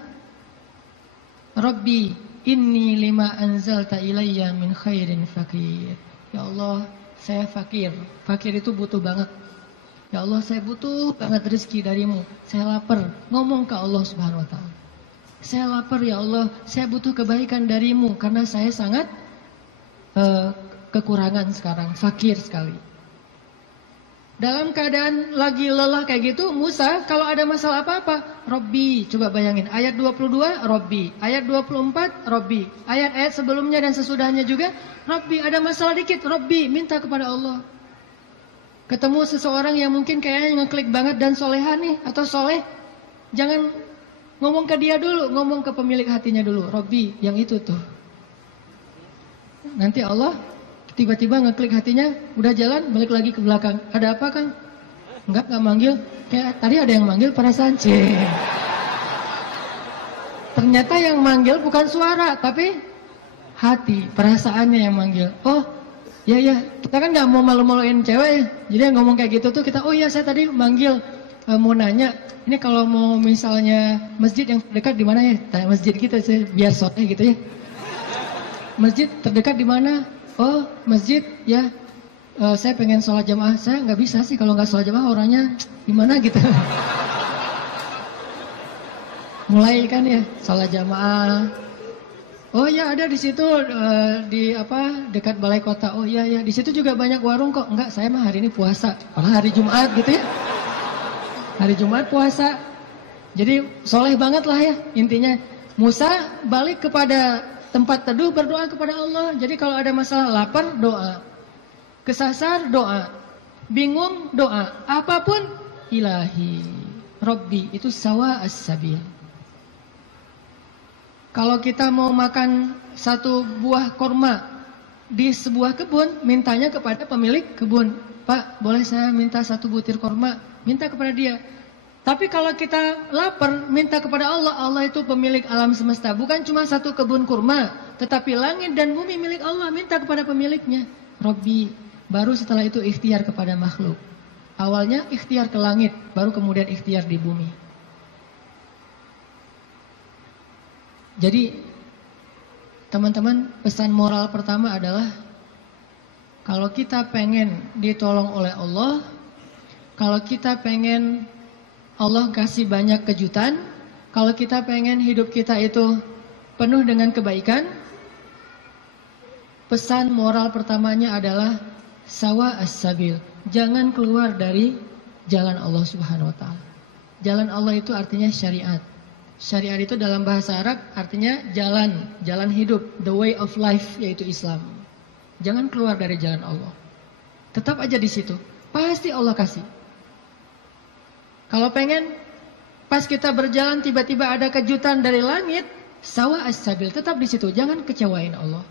Rabbi inni lima anzalta ilayya min khairin fakir. Ya Allah, saya fakir. Fakir itu butuh banget. Ya Allah, saya butuh banget rezeki darimu. Saya lapar. Ngomong ke Allah Subhanahu wa ta'ala. Saya lapar ya Allah, saya butuh kebaikan darimu karena saya sangat kekurangan sekarang, fakir sekali. Dalam keadaan lagi lelah kayak gitu, Musa kalau ada masalah apa-apa, Robbi, coba bayangin, ayat 22, Robbi, ayat 24, Robbi, ayat-ayat sebelumnya dan sesudahnya juga, Robbi, ada masalah dikit, Robbi, minta kepada Allah. Ketemu seseorang yang mungkin kayaknya ngeklik banget dan soleha nih, atau soleh, jangan ngomong ke dia dulu, ngomong ke pemilik hatinya dulu, Robbi, yang itu tuh. Nanti Allah tiba-tiba ngeklik hatinya, udah jalan, balik lagi ke belakang. Ada apa, Kang? Enggak manggil. Kayak tadi ada yang manggil perasaan. Ternyata yang manggil bukan suara, tapi hati, perasaannya yang manggil. Oh, ya, kita kan nggak mau malu-maluin cewek ya. Jadi yang ngomong kayak gitu tuh kita, oh iya saya tadi manggil, mau nanya. Ini kalau mau misalnya masjid yang terdekat di mana ya? Tanya masjid kita sih, biar soalnya gitu ya. Masjid terdekat di mana? Oh, masjid ya, saya pengen sholat jamaah. Saya nggak bisa sih kalau nggak sholat jamaah, orangnya gimana gitu. Mulai kan ya sholat jamaah. Oh ya, ada di situ di dekat balai kota. Oh iya ya, di situ juga banyak warung kok. Enggak, saya mah hari ini puasa. Malah hari Jumat gitu ya. Hari Jumat puasa. Jadi soleh banget lah ya intinya. Musa balik kepada tempat teduh, berdoa kepada Allah. Jadi kalau ada masalah lapar, doa. Kesasar, doa. Bingung, doa. Apapun, ilahi. Robbi, itu sawa as-sabil. Kalau kita mau makan satu buah korma di sebuah kebun, mintanya kepada pemilik kebun. Pak, boleh saya minta satu butir korma? Minta kepada dia. Tapi kalau kita lapar, minta kepada Allah. Allah itu pemilik alam semesta. Bukan cuma satu kebun kurma, tetapi langit dan bumi milik Allah. Minta kepada pemiliknya. Robbi. Baru setelah itu ikhtiar kepada makhluk. Awalnya ikhtiar ke langit, baru kemudian ikhtiar di bumi. Jadi, teman-teman, pesan moral pertama adalah, kalau kita pengen ditolong oleh Allah, kalau kita pengen Allah kasih banyak kejutan, kalau kita pengen hidup kita itu penuh dengan kebaikan, pesan moral pertamanya adalah sawa as-sabil. Jangan keluar dari jalan Allah Subhanahu wa taala. Jalan Allah itu artinya syariat. Syariat itu dalam bahasa Arab artinya jalan hidup, the way of life, yaitu Islam. Jangan keluar dari jalan Allah. Tetap aja di situ. Pasti Allah kasih. Kalau pengen pas kita berjalan tiba-tiba ada kejutan dari langit, sawa as-sabil, tetap di situ, jangan kecewain Allah.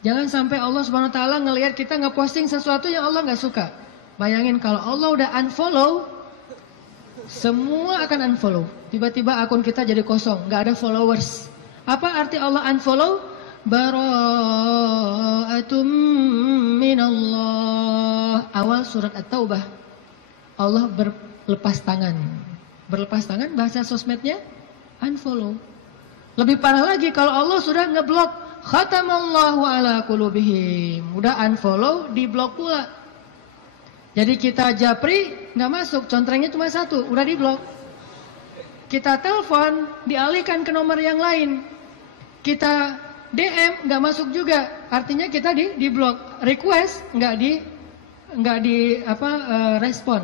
Jangan sampai Allah Subhanahu wa taala ngelihat kita ngeposting sesuatu yang Allah nggak suka. Bayangin kalau Allah udah unfollow, semua akan unfollow. Tiba-tiba akun kita jadi kosong, nggak ada followers. Apa arti Allah unfollow? Bara'atum minallah. Awal surat At-Taubah. Allah berlepas tangan. Berlepas tangan bahasa sosmednya unfollow. Lebih parah lagi kalau Allah sudah ngeblok. Khatamallahu ala qulubihim. Udah unfollow, diblok pula. Jadi kita japri nggak masuk, contrengnya cuma satu, udah diblok. Kita telepon, dialihkan ke nomor yang lain. Kita DM nggak masuk juga, artinya kita diblok. Request nggak di respon.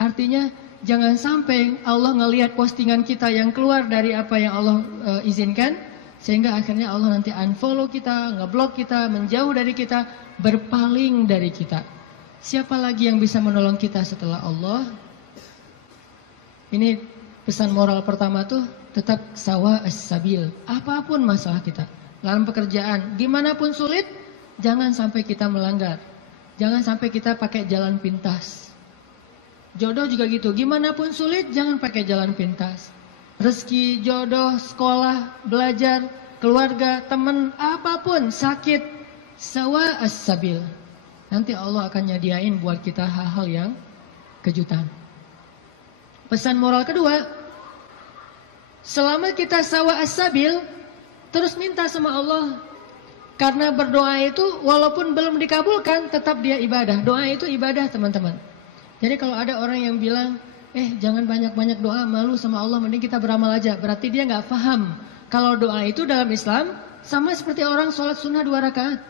Artinya jangan sampai Allah ngelihat postingan kita yang keluar dari apa yang Allah izinkan, sehingga akhirnya Allah nanti unfollow kita, ngeblok kita, menjauh dari kita, berpaling dari kita. Siapa lagi yang bisa menolong kita setelah Allah? Ini pesan moral pertama tuh, tetap sawa as-sabil. Apapun masalah kita, dalam pekerjaan, gimana pun sulit, jangan sampai kita melanggar. Jangan sampai kita pakai jalan pintas. Jodoh juga gitu, gimana pun sulit, jangan pakai jalan pintas. Rezeki, jodoh, sekolah, belajar, keluarga, teman, apapun, sakit, sawa as-sabil. Nanti Allah akan nyediain buat kita hal-hal yang kejutan. Pesan moral kedua, selama kita sawa as-sabil, terus minta sama Allah. Karena berdoa itu walaupun belum dikabulkan, tetap dia ibadah. Doa itu ibadah, teman-teman. Jadi kalau ada orang yang bilang, jangan banyak-banyak doa, malu sama Allah, mending kita beramal aja. Berarti dia nggak paham. Kalau doa itu dalam Islam, sama seperti orang sholat sunnah 2 rakaat.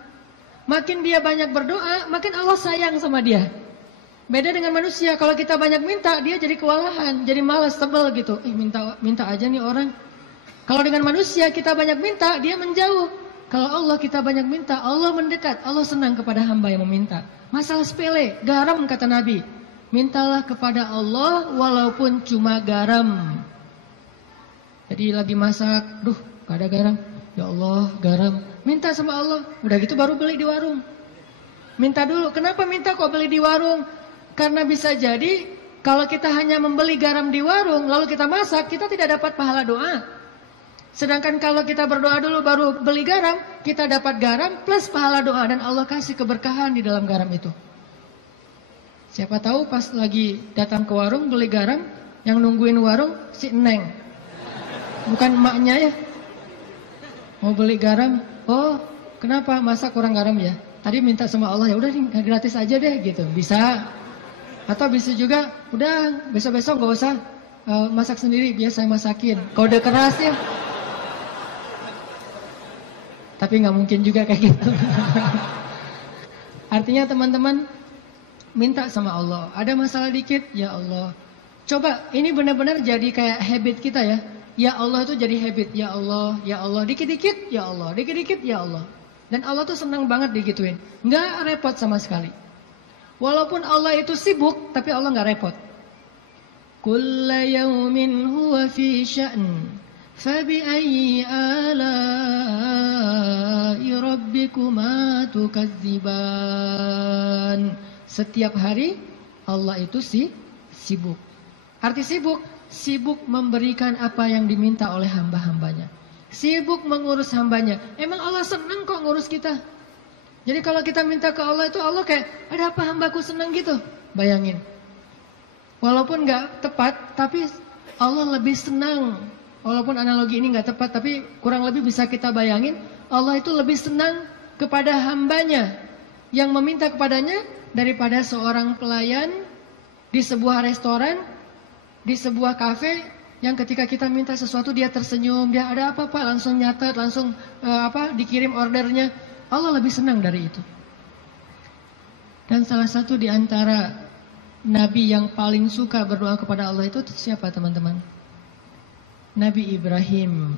Makin dia banyak berdoa, makin Allah sayang sama dia. Beda dengan manusia, kalau kita banyak minta, dia jadi kewalahan, jadi malas, sebel gitu. Minta aja nih orang. Kalau dengan manusia kita banyak minta, dia menjauh. Kalau Allah kita banyak minta, Allah mendekat. Allah senang kepada hamba yang meminta. Masalah sepele, garam kata Nabi. Mintalah kepada Allah walaupun cuma garam. Jadi lagi masak, gak ada garam. Ya Allah, garam. Minta sama Allah. Udah gitu baru beli di warung. Minta dulu. Kenapa minta kok beli di warung? Karena bisa jadi kalau kita hanya membeli garam di warung, lalu kita masak, kita tidak dapat pahala doa. Sedangkan kalau kita berdoa dulu baru beli garam, kita dapat garam plus pahala doa. Dan Allah kasih keberkahan di dalam garam itu. Siapa tahu pas lagi datang ke warung beli garam, yang nungguin warung si Neng. Bukan emaknya ya. Mau beli garam, oh kenapa masak kurang garam ya? Tadi minta sama Allah, ya udah gratis aja deh gitu. Bisa. Atau bisa juga, udah besok-besok gak usah masak sendiri, biar saya masakin. Kode keras ya. Tapi gak mungkin juga kayak gitu. Artinya teman-teman, minta sama Allah. Ada masalah dikit, ya Allah. Coba, ini benar-benar jadi kayak habit kita ya. Ya Allah itu jadi habit, ya Allah, ya Allah. Dikit-dikit, ya Allah, dikit-dikit, ya Allah. Dan Allah tuh senang banget digituin. Gak repot sama sekali. Walaupun Allah itu sibuk, tapi Allah nggak repot. Kulla yawmin huwa fi sya'n, fabi'ayyi ala'i rabbikuma tukadziban. Setiap hari Allah itu sibuk. Arti sibuk, sibuk memberikan apa yang diminta oleh hamba-hambanya. Sibuk mengurus hambanya. Emang Allah senang kok ngurus kita. Jadi kalau kita minta ke Allah itu Allah kayak, ada apa hambaku senang gitu. Bayangin. Walaupun gak tepat, tapi Allah lebih senang. Walaupun analogi ini gak tepat, tapi kurang lebih bisa kita bayangin. Allah itu lebih senang kepada hambanya yang meminta kepadanya daripada seorang pelayan di sebuah restoran, di sebuah kafe, yang ketika kita minta sesuatu dia tersenyum, dia ada apa Pak, langsung nyatet, langsung dikirim ordernya. Allah lebih senang dari itu. Dan salah satu di antara Nabi yang paling suka berdoa kepada Allah itu siapa teman-teman? Nabi Ibrahim.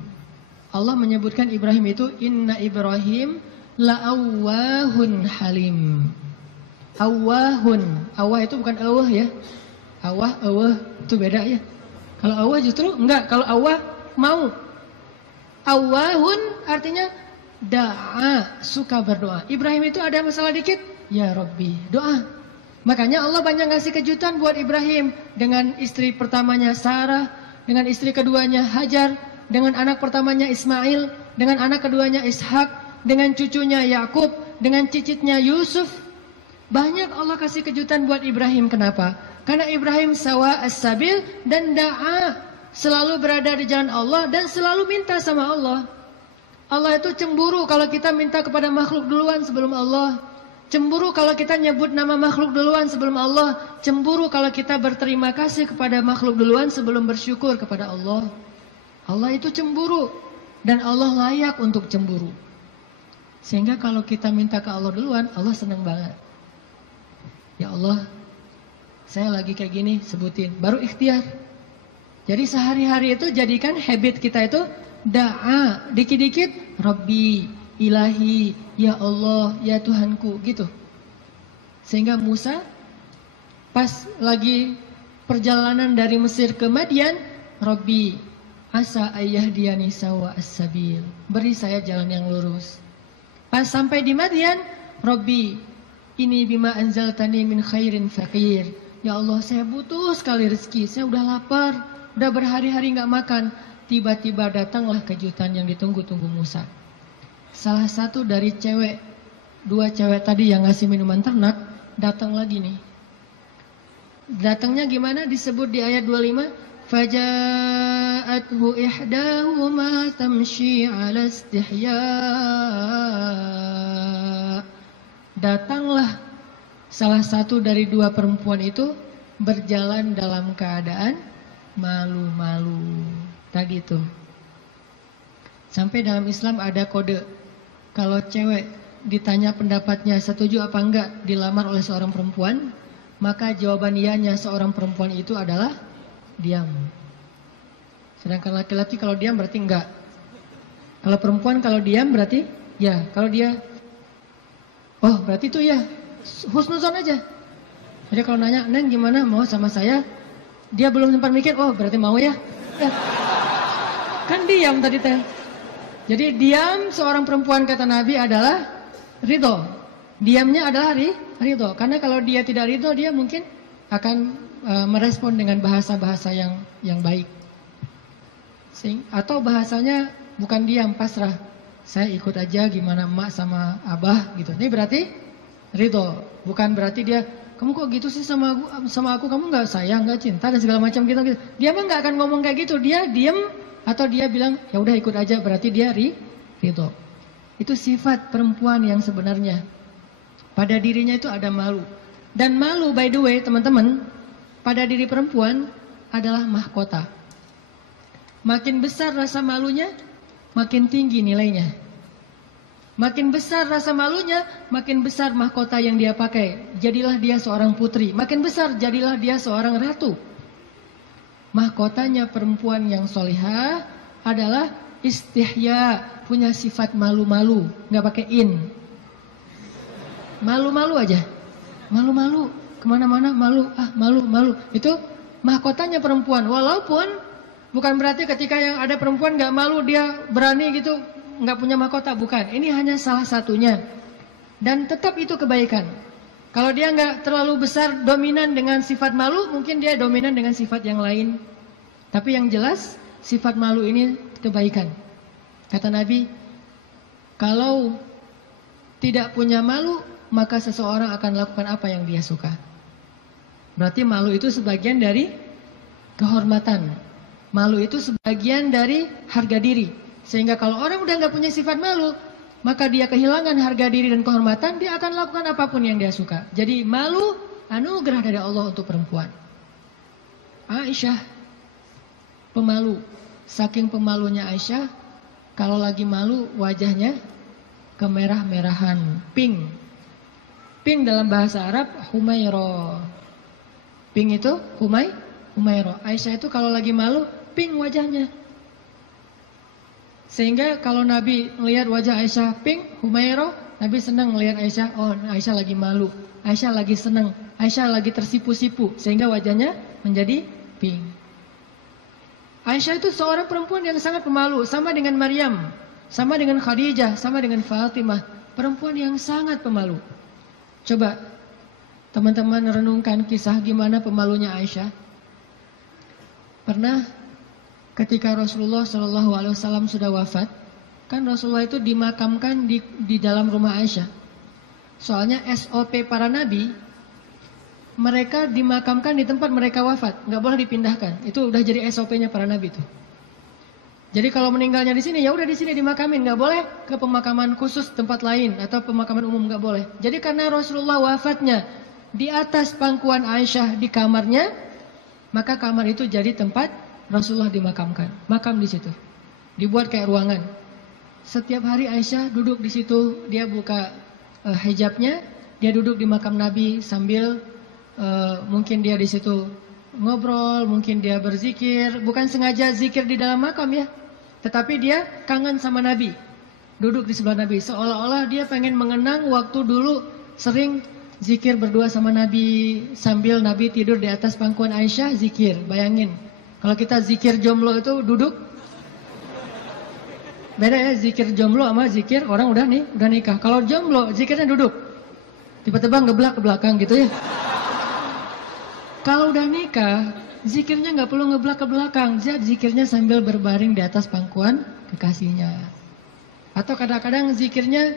Allah menyebutkan Ibrahim itu Inna Ibrahim la'awwahun halim. Awwahun. Awwah itu bukan awah ya. Awah itu beda ya. Kalau awah justru enggak. Kalau awah mau. Awwahun artinya da'a, suka berdoa. Ibrahim itu ada masalah dikit, ya Rabbi, doa. Makanya Allah banyak ngasih kejutan buat Ibrahim. Dengan istri pertamanya Sarah, dengan istri keduanya Hajar, dengan anak pertamanya Ismail, dengan anak keduanya Ishak, dengan cucunya Yakub, dengan cicitnya Yusuf. Banyak Allah kasih kejutan buat Ibrahim. Kenapa? Karena Ibrahim sawa as-sabil dan da'a, selalu berada di jalan Allah dan selalu minta sama Allah. Allah itu cemburu kalau kita minta kepada makhluk duluan sebelum Allah. Cemburu kalau kita nyebut nama makhluk duluan sebelum Allah. Cemburu kalau kita berterima kasih kepada makhluk duluan sebelum bersyukur kepada Allah. Allah itu cemburu. Dan Allah layak untuk cemburu. Sehingga kalau kita minta ke Allah duluan, Allah senang banget. Ya Allah, saya lagi kayak gini, sebutin. Baru ikhtiar. Jadi sehari-hari itu jadikan habit kita itu da'a, dikit-dikit Rabbi, Ilahi, Ya Allah, Ya Tuhanku, gitu. Sehingga Musa pas lagi perjalanan dari Mesir ke Madian, Rabbi, asa ayyahdiyani sawa as-sabil, beri saya jalan yang lurus. Pas sampai di Madian, Rabbi, ini bima anzaltani min khairin faqir. Ya Allah, saya butuh sekali rezeki, saya udah lapar, udah berhari-hari gak makan. Tiba-tiba datanglah kejutan yang ditunggu-tunggu Musa. Salah satu dari dua cewek tadi yang ngasih minuman ternak, datang lagi nih. Datangnya gimana? Disebut di ayat 25. Faja'athu ihdahuma tamshi 'ala istihya. Datanglah salah satu dari dua perempuan itu berjalan dalam keadaan malu-malu. Tadi itu. Sampai dalam Islam ada kode. Kalau cewek ditanya pendapatnya setuju apa enggak dilamar oleh seorang perempuan, maka jawaban iyanya seorang perempuan itu adalah diam. Sedangkan laki-laki kalau diam berarti enggak. Kalau perempuan kalau diam berarti ya. Kalau dia, oh berarti itu ya, husnuzon aja. Jadi kalau nanya, Neng gimana mau sama saya? Dia belum sempat mikir, oh berarti mau ya. Ya. Kan diam tadi teh. Jadi diam seorang perempuan kata Nabi adalah ridho. Diamnya adalah ridho. Karena kalau dia tidak ridho, dia mungkin akan merespon dengan bahasa-bahasa yang baik. Atau bahasanya bukan diam, pasrah. Saya ikut aja gimana emak sama abah gitu. Ini berarti ridho. Bukan berarti dia, kamu kok gitu sih sama aku, kamu nggak sayang, nggak cinta dan segala macam gitu. Dia mah nggak akan ngomong kayak gitu. Dia diam atau dia bilang ya udah ikut aja, berarti dia ridho. Itu sifat perempuan yang sebenarnya. Pada dirinya itu ada malu. Dan malu by the way teman-teman, pada diri perempuan adalah mahkota. Makin besar rasa malunya, makin tinggi nilainya. Makin besar rasa malunya, makin besar mahkota yang dia pakai. Jadilah dia seorang putri. Makin besar, jadilah dia seorang ratu. Mahkotanya perempuan yang solihah adalah istihya, punya sifat malu-malu, nggak pakai in. Malu-malu aja, malu-malu, kemana-mana malu, malu-malu. Itu mahkotanya perempuan. Walaupun bukan berarti ketika yang ada perempuan nggak malu dia berani gitu, nggak punya mahkota, bukan. Ini hanya salah satunya. Dan tetap itu kebaikan. Kalau dia nggak terlalu besar dominan dengan sifat malu, mungkin dia dominan dengan sifat yang lain. Tapi yang jelas sifat malu ini kebaikan. Kata Nabi, kalau tidak punya malu, maka seseorang akan lakukan apa yang dia suka. Berarti malu itu sebagian dari kehormatan. Malu itu sebagian dari harga diri. Sehingga kalau orang udah nggak punya sifat malu, maka dia kehilangan harga diri dan kehormatan, dia akan lakukan apapun yang dia suka. Jadi malu anugerah dari Allah untuk perempuan. Aisyah pemalu. Saking pemalunya Aisyah, kalau lagi malu wajahnya kemerah-merahan, pink. Pink dalam bahasa Arab humairo. Pink itu humairo. Aisyah itu kalau lagi malu pink wajahnya. Sehingga kalau Nabi melihat wajah Aisyah pink, humairo, Nabi senang melihat Aisyah, oh Aisyah lagi malu, Aisyah lagi senang, Aisyah lagi tersipu-sipu, sehingga wajahnya menjadi pink. Aisyah itu seorang perempuan yang sangat pemalu, sama dengan Maryam, sama dengan Khadijah, sama dengan Fatimah, perempuan yang sangat pemalu. Coba teman-teman renungkan kisah gimana pemalunya Aisyah. Pernah ketika Rasulullah SAW sudah wafat, kan Rasulullah itu dimakamkan di dalam rumah Aisyah. Soalnya SOP para nabi, mereka dimakamkan di tempat mereka wafat, nggak boleh dipindahkan. Itu udah jadi SOP-nya para nabi itu. Jadi kalau meninggalnya di sini, ya udah di sini dimakamin, nggak boleh ke pemakaman khusus tempat lain atau pemakaman umum, nggak boleh. Jadi karena Rasulullah wafatnya di atas pangkuan Aisyah di kamarnya, maka kamar itu jadi tempat Rasulullah dimakamkan, makam di situ, dibuat kayak ruangan. Setiap hari Aisyah duduk di situ, dia buka hijabnya, dia duduk di makam Nabi sambil mungkin dia di situ ngobrol, mungkin dia berzikir, bukan sengaja zikir di dalam makam ya, tetapi dia kangen sama Nabi, duduk di sebelah Nabi, seolah-olah dia pengen mengenang waktu dulu sering zikir berdua sama Nabi sambil Nabi tidur di atas pangkuan Aisyah zikir, bayangin. Kalau kita zikir jomblo itu duduk, beda ya zikir jomblo sama zikir orang udah nikah. Kalau jomblo zikirnya duduk, tiba-tiba ngeblak ke belakang gitu ya. Kalau udah nikah, zikirnya nggak perlu ngeblak ke belakang, zikirnya sambil berbaring di atas pangkuan kekasihnya. Atau kadang-kadang zikirnya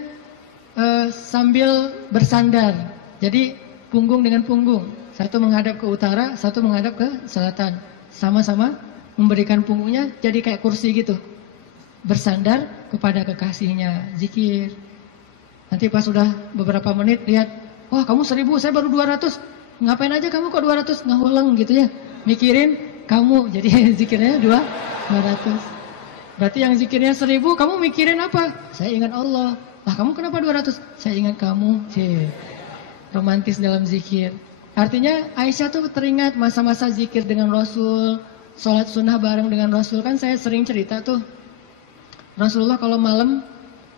sambil bersandar, jadi punggung dengan punggung, satu menghadap ke utara, satu menghadap ke selatan. Sama-sama memberikan punggungnya jadi kayak kursi gitu, bersandar kepada kekasihnya, zikir. Nanti pas sudah beberapa menit lihat, wah kamu 1000, saya baru 200, ngapain aja kamu kok 200, ngaweleng gitu ya, mikirin kamu, jadi zikirnya 200. Berarti yang zikirnya 1000, kamu mikirin apa? Saya ingat Allah. Lah kamu kenapa 200? Saya ingat kamu. Romantis dalam zikir. Artinya Aisyah tuh teringat masa-masa zikir dengan Rasul, sholat sunnah bareng dengan Rasul. Kan saya sering cerita tuh, Rasulullah kalau malam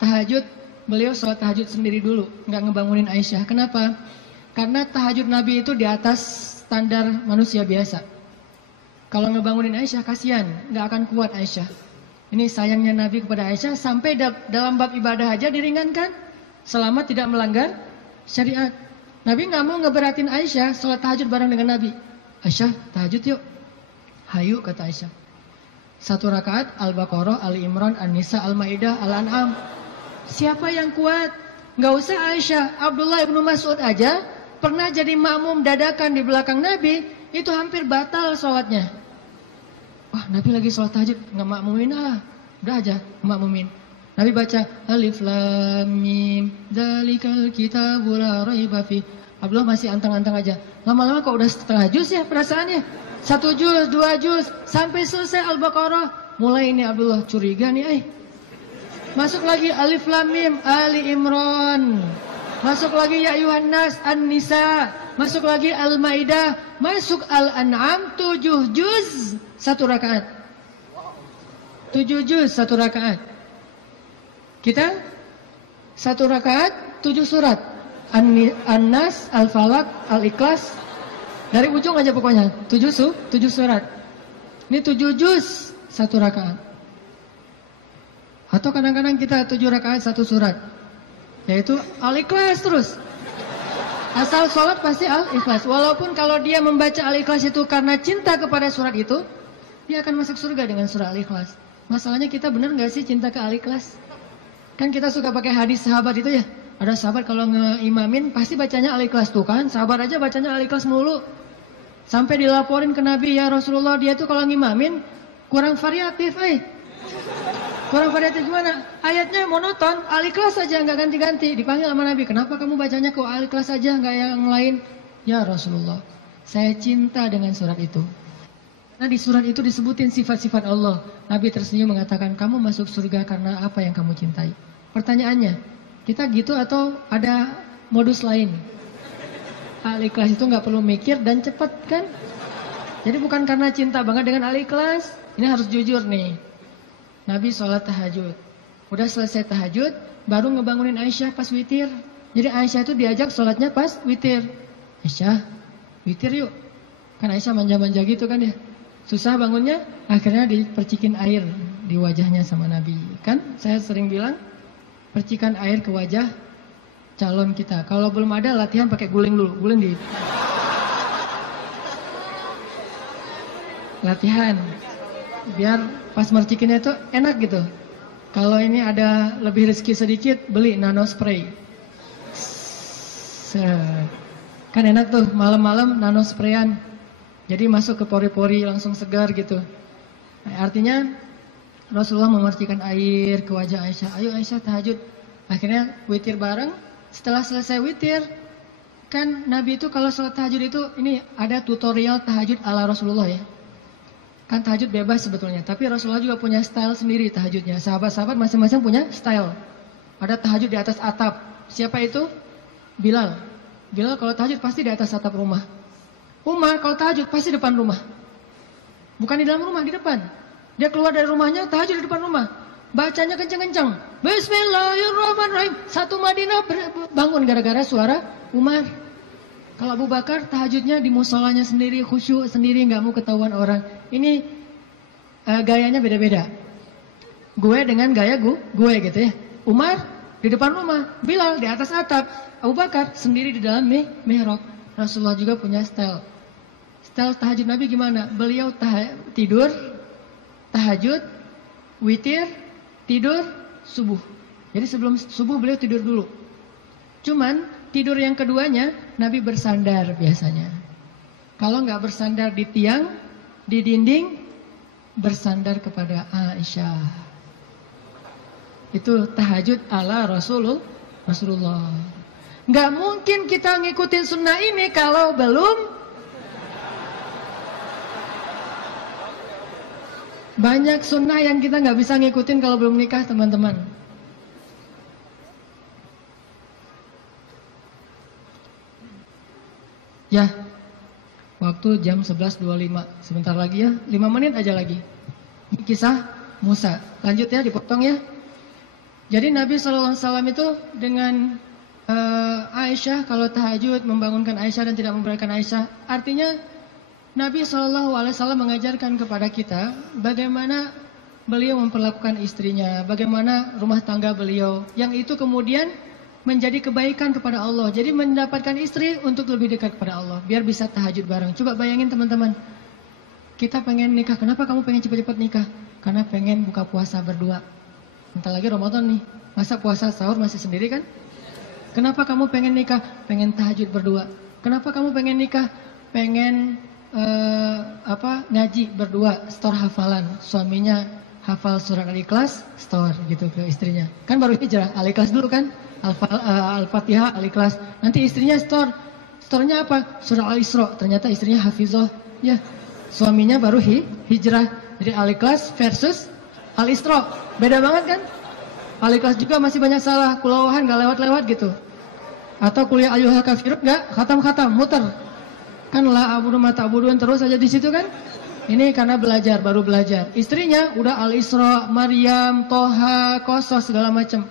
tahajud, beliau sholat tahajud sendiri dulu, nggak ngebangunin Aisyah. Kenapa? Karena tahajud Nabi itu di atas standar manusia biasa. Kalau ngebangunin Aisyah kasihan, nggak akan kuat Aisyah. Ini sayangnya Nabi kepada Aisyah, sampai dalam bab ibadah aja diringankan, selama tidak melanggar syariat. Nabi nggak mau ngeberatin Aisyah sholat tahajud bareng dengan Nabi. Aisyah tahajud yuk. Hayu kata Aisyah. 1 rakaat Al-Baqarah, Ali Imran, An-Nisa, Al-Maidah, Al-An'am. Siapa yang kuat? Nggak usah Aisyah, Abdullah ibnu Mas'ud aja pernah jadi makmum dadakan di belakang Nabi, itu hampir batal sholatnya. Wah, Nabi lagi sholat tahajud, nggak makmumin udah aja makmumin. Nabi baca Alif Lam Mim Dzalikal Kitabul La Raiba Fi. Abdullah masih antang-antang aja. Lama-lama kok udah setengah juz ya perasaannya. 1 juz, 2 juz, sampai selesai Al-Baqarah. Mulai ini Abdullah curiga nih, Masuk lagi Alif Lam Mim Ali Imran. Masuk lagi Ya Ayuhan Nas An-Nisa. Masuk lagi Al-Maidah. Masuk Al-An'am 7 juz 1 rakaat. 7 juz 1 rakaat. Kita 1 rakaat 7 surat. An-Nas, Al-Falaq, Al-Ikhlas. Dari ujung aja pokoknya 7 surat. Ini 7 juz 1 rakaat. Atau kadang-kadang kita 7 rakaat 1 surat. Yaitu Al-Ikhlas terus. Asal sholat pasti Al-Ikhlas. Walaupun kalau dia membaca Al-Ikhlas itu karena cinta kepada surat itu, dia akan masuk surga dengan surah Al-Ikhlas. Masalahnya kita benar gak sih cinta ke Al-Ikhlas? Kan kita suka pakai hadis sahabat itu ya. Ada sahabat kalau ngeimamin pasti bacanya Al-Ikhlas tuh kan. Sahabat aja bacanya Al-Ikhlas mulu. Sampai dilaporin ke Nabi, ya Rasulullah dia tuh kalau ngimamin kurang variatif. Kurang variatif gimana? Ayatnya monoton, Al-Ikhlas aja nggak ganti-ganti. Dipanggil sama Nabi, kenapa kamu bacanya kok Al-Ikhlas aja nggak yang lain? Ya Rasulullah, saya cinta dengan surat itu. Nah di surat itu disebutin sifat-sifat Allah. Nabi tersenyum mengatakan, kamu masuk surga karena apa yang kamu cintai. Pertanyaannya, kita gitu atau ada modus lain? Al-Ikhlas itu nggak perlu mikir dan cepat kan? Jadi bukan karena cinta banget dengan Al-Ikhlas. Ini harus jujur nih. Nabi sholat tahajud. Udah selesai tahajud, baru ngebangunin Aisyah pas witir. Jadi Aisyah itu diajak sholatnya pas witir. Aisyah, witir yuk. Kan Aisyah manja-manja gitu kan ya. Susah bangunnya, akhirnya dipercikin air di wajahnya sama Nabi. Kan saya sering bilang, percikan air ke wajah calon kita. Kalau belum ada latihan pakai guling dulu. Guling di latihan. Biar pas mercikinnya itu enak gitu. Kalau ini ada lebih rezeki sedikit, beli nano spray. Kan enak tuh malam-malam nano sprayan. Jadi masuk ke pori-pori langsung segar gitu. Nah, artinya Rasulullah memercikan air ke wajah Aisyah. Ayo Aisyah tahajud. Akhirnya witir bareng. Setelah selesai witir, kan Nabi itu kalau sholat tahajud itu ini ada tutorial tahajud ala Rasulullah ya. Kan tahajud bebas sebetulnya, tapi Rasulullah juga punya style sendiri tahajudnya. Sahabat-sahabat masing-masing punya style. Ada tahajud di atas atap. Siapa itu? Bilal. Bilal kalau tahajud pasti di atas atap rumah. Umar kalau tahajud pasti depan rumah. Bukan di dalam rumah, di depan. Dia keluar dari rumahnya, tahajud di depan rumah. Bacanya kenceng-kenceng. Bismillahirrahmanirrahim. Satu Madinah bangun gara-gara suara Umar. Kalau Abu Bakar tahajudnya di musolanya sendiri, khusyuk sendiri, nggak mau ketahuan orang. Ini gayanya beda-beda. Gue dengan gaya gue gitu ya. Umar di depan rumah, Bilal di atas atap, Abu Bakar sendiri di dalam mihrab. Rasulullah juga punya style. Style tahajud Nabi gimana? Beliau tidur, tahajud, witir, tidur, subuh. Jadi sebelum subuh beliau tidur dulu. Cuman tidur yang keduanya Nabi bersandar biasanya. Kalau nggak bersandar di tiang, di dinding, bersandar kepada Aisyah. Itu tahajud ala Rasulullah. Nggak mungkin kita ngikutin sunnah ini kalau belum banyak sunnah yang kita nggak bisa ngikutin kalau belum nikah teman-teman. Ya, Waktu jam 11.25. Sebentar lagi ya, 5 menit aja lagi. Ini kisah Musa. Lanjut ya, dipotong ya. Jadi Nabi SAW itu dengan Aisyah, kalau tahajud membangunkan Aisyah dan tidak membiarkan Aisyah. Artinya Nabi SAW mengajarkan kepada kita bagaimana beliau memperlakukan istrinya, bagaimana rumah tangga beliau. Yang itu kemudian menjadi kebaikan kepada Allah. Jadi mendapatkan istri untuk lebih dekat kepada Allah, biar bisa tahajud bareng. Coba bayangin teman-teman, kita pengen nikah. Kenapa kamu pengen cepat-cepat nikah? Karena pengen buka puasa berdua. Bentar lagi Ramadan nih, masa puasa sahur masih sendiri kan? Kenapa kamu pengen nikah? Pengen tahajud berdua. Kenapa kamu pengen nikah? Pengen ngaji berdua, store hafalan. Suaminya hafal surat Al-Ikhlas, store gitu ke istrinya. Kan baru hijrah, Al-Ikhlas dulu kan? Al-Fatihah, Al-Ikhlas. Nanti istrinya store-nya apa? Surah Al-Isra. Ternyata istrinya hafizah. Ya, suaminya baru hijrah. Jadi Al-Ikhlas versus Al-Isra. Beda banget kan? Al-Ikhlas juga masih banyak salah. Kulawahan gak lewat-lewat gitu. Atau kuliah ayyuhal kafirun gak khatam-khatam, muter. Kan la abudu mata abuduan terus aja di situ kan? Ini karena belajar, baru belajar. Istrinya udah Al-Isra, Maryam, Toha, Qasas segala macam.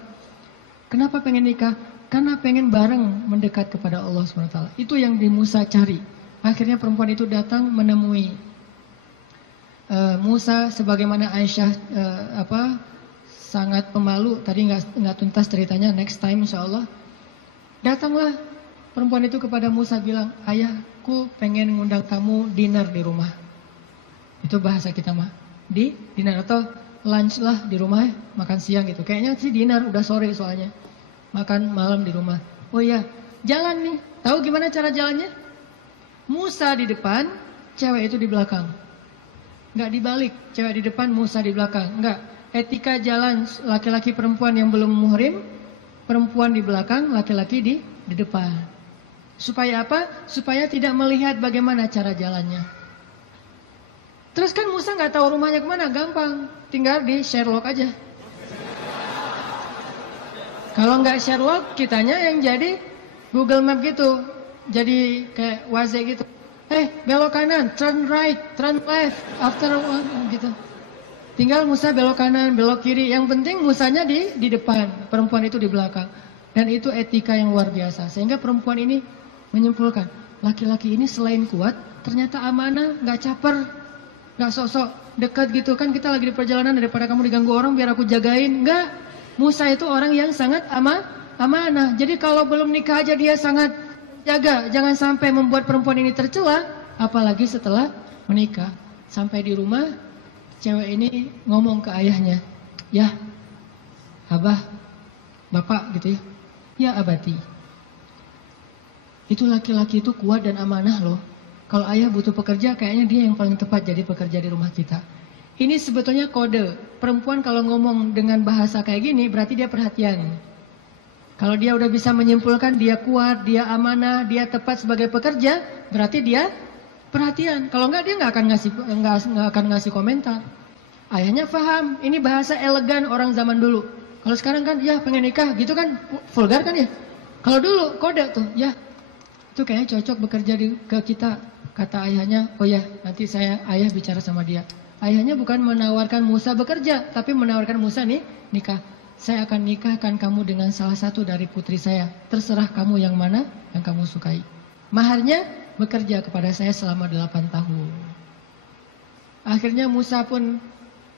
Kenapa pengen nikah? Karena pengen bareng mendekat kepada Allah SWT. Itu yang di Musa cari. Akhirnya perempuan itu datang menemui Musa, sebagaimana Aisyah sangat pemalu. Tadi nggak tuntas ceritanya, next time insya Allah. Datanglah perempuan itu kepada Musa bilang, ayahku pengen ngundang kamu dinner di rumah. Itu bahasa kita mah. Di dinner atau lunch lah di rumah, makan siang gitu. Kayaknya sih dinner, udah sore soalnya. Makan malam di rumah. Oh iya, jalan nih. Tahu gimana cara jalannya? Musa di depan, cewek itu di belakang. Enggak dibalik, cewek di depan, Musa di belakang. Enggak. Etika jalan laki-laki perempuan yang belum muhrim, perempuan di belakang, laki-laki di depan. Supaya apa? Supaya tidak melihat bagaimana cara jalannya. Terus kan Musa nggak tahu rumahnya kemana, gampang. Tinggal di Sherlock aja. Kalau nggak Sherlock, kitanya yang jadi Google Map gitu. Jadi kayak Waze gitu. Belok kanan, turn right, turn left, after one, gitu. Tinggal Musa belok kanan, belok kiri. Yang penting Musanya di depan, perempuan itu di belakang. Dan itu etika yang luar biasa. Sehingga perempuan ini menyimpulkan, laki-laki ini selain kuat, ternyata amanah, nggak caper, nggak sok-sok dekat gitu. Kan kita lagi di perjalanan, daripada kamu diganggu orang biar aku jagain. Nggak. Musa itu orang yang sangat amanah. Jadi kalau belum nikah aja dia sangat jaga. Jangan sampai membuat perempuan ini tercela. Apalagi setelah menikah. Sampai di rumah, cewek ini ngomong ke ayahnya. Ya, abah, bapak gitu ya. Ya abati. Itu laki-laki itu kuat dan amanah loh. Kalau ayah butuh pekerja, kayaknya dia yang paling tepat jadi pekerja di rumah kita. Ini sebetulnya kode. Perempuan kalau ngomong dengan bahasa kayak gini, berarti dia perhatian. Kalau dia udah bisa menyimpulkan, dia kuat, dia amanah, dia tepat sebagai pekerja, berarti dia perhatian. Kalau enggak, dia nggak akan ngasih komentar. Ayahnya paham. Ini bahasa elegan orang zaman dulu. Kalau sekarang kan, ya pengen nikah, gitu kan vulgar kan ya. Kalau dulu kode tuh, ya itu kayaknya cocok bekerja ke kita. Kata ayahnya, oh ya nanti ayah bicara sama dia. Ayahnya bukan menawarkan Musa bekerja, tapi menawarkan Musa nih nikah. Saya akan nikahkan kamu dengan salah satu dari putri saya. Terserah kamu yang mana yang kamu sukai. Maharnya bekerja kepada saya selama 8 tahun. Akhirnya Musa pun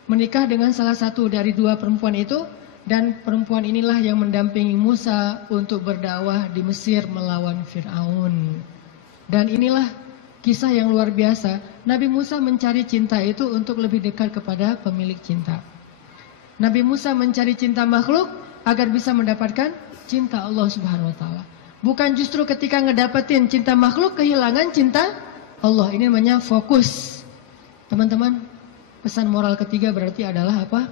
menikah dengan salah satu dari 2 perempuan itu. Dan perempuan inilah yang mendampingi Musa untuk berdakwah di Mesir melawan Fir'aun. Dan inilah kisah yang luar biasa. Nabi Musa mencari cinta itu untuk lebih dekat kepada pemilik cinta. Nabi Musa mencari cinta makhluk agar bisa mendapatkan cinta Allah Subhanahu wa taala. Bukan justru ketika ngedapetin cinta makhluk kehilangan cinta Allah. Ini namanya fokus. Teman-teman, pesan moral ketiga berarti adalah apa?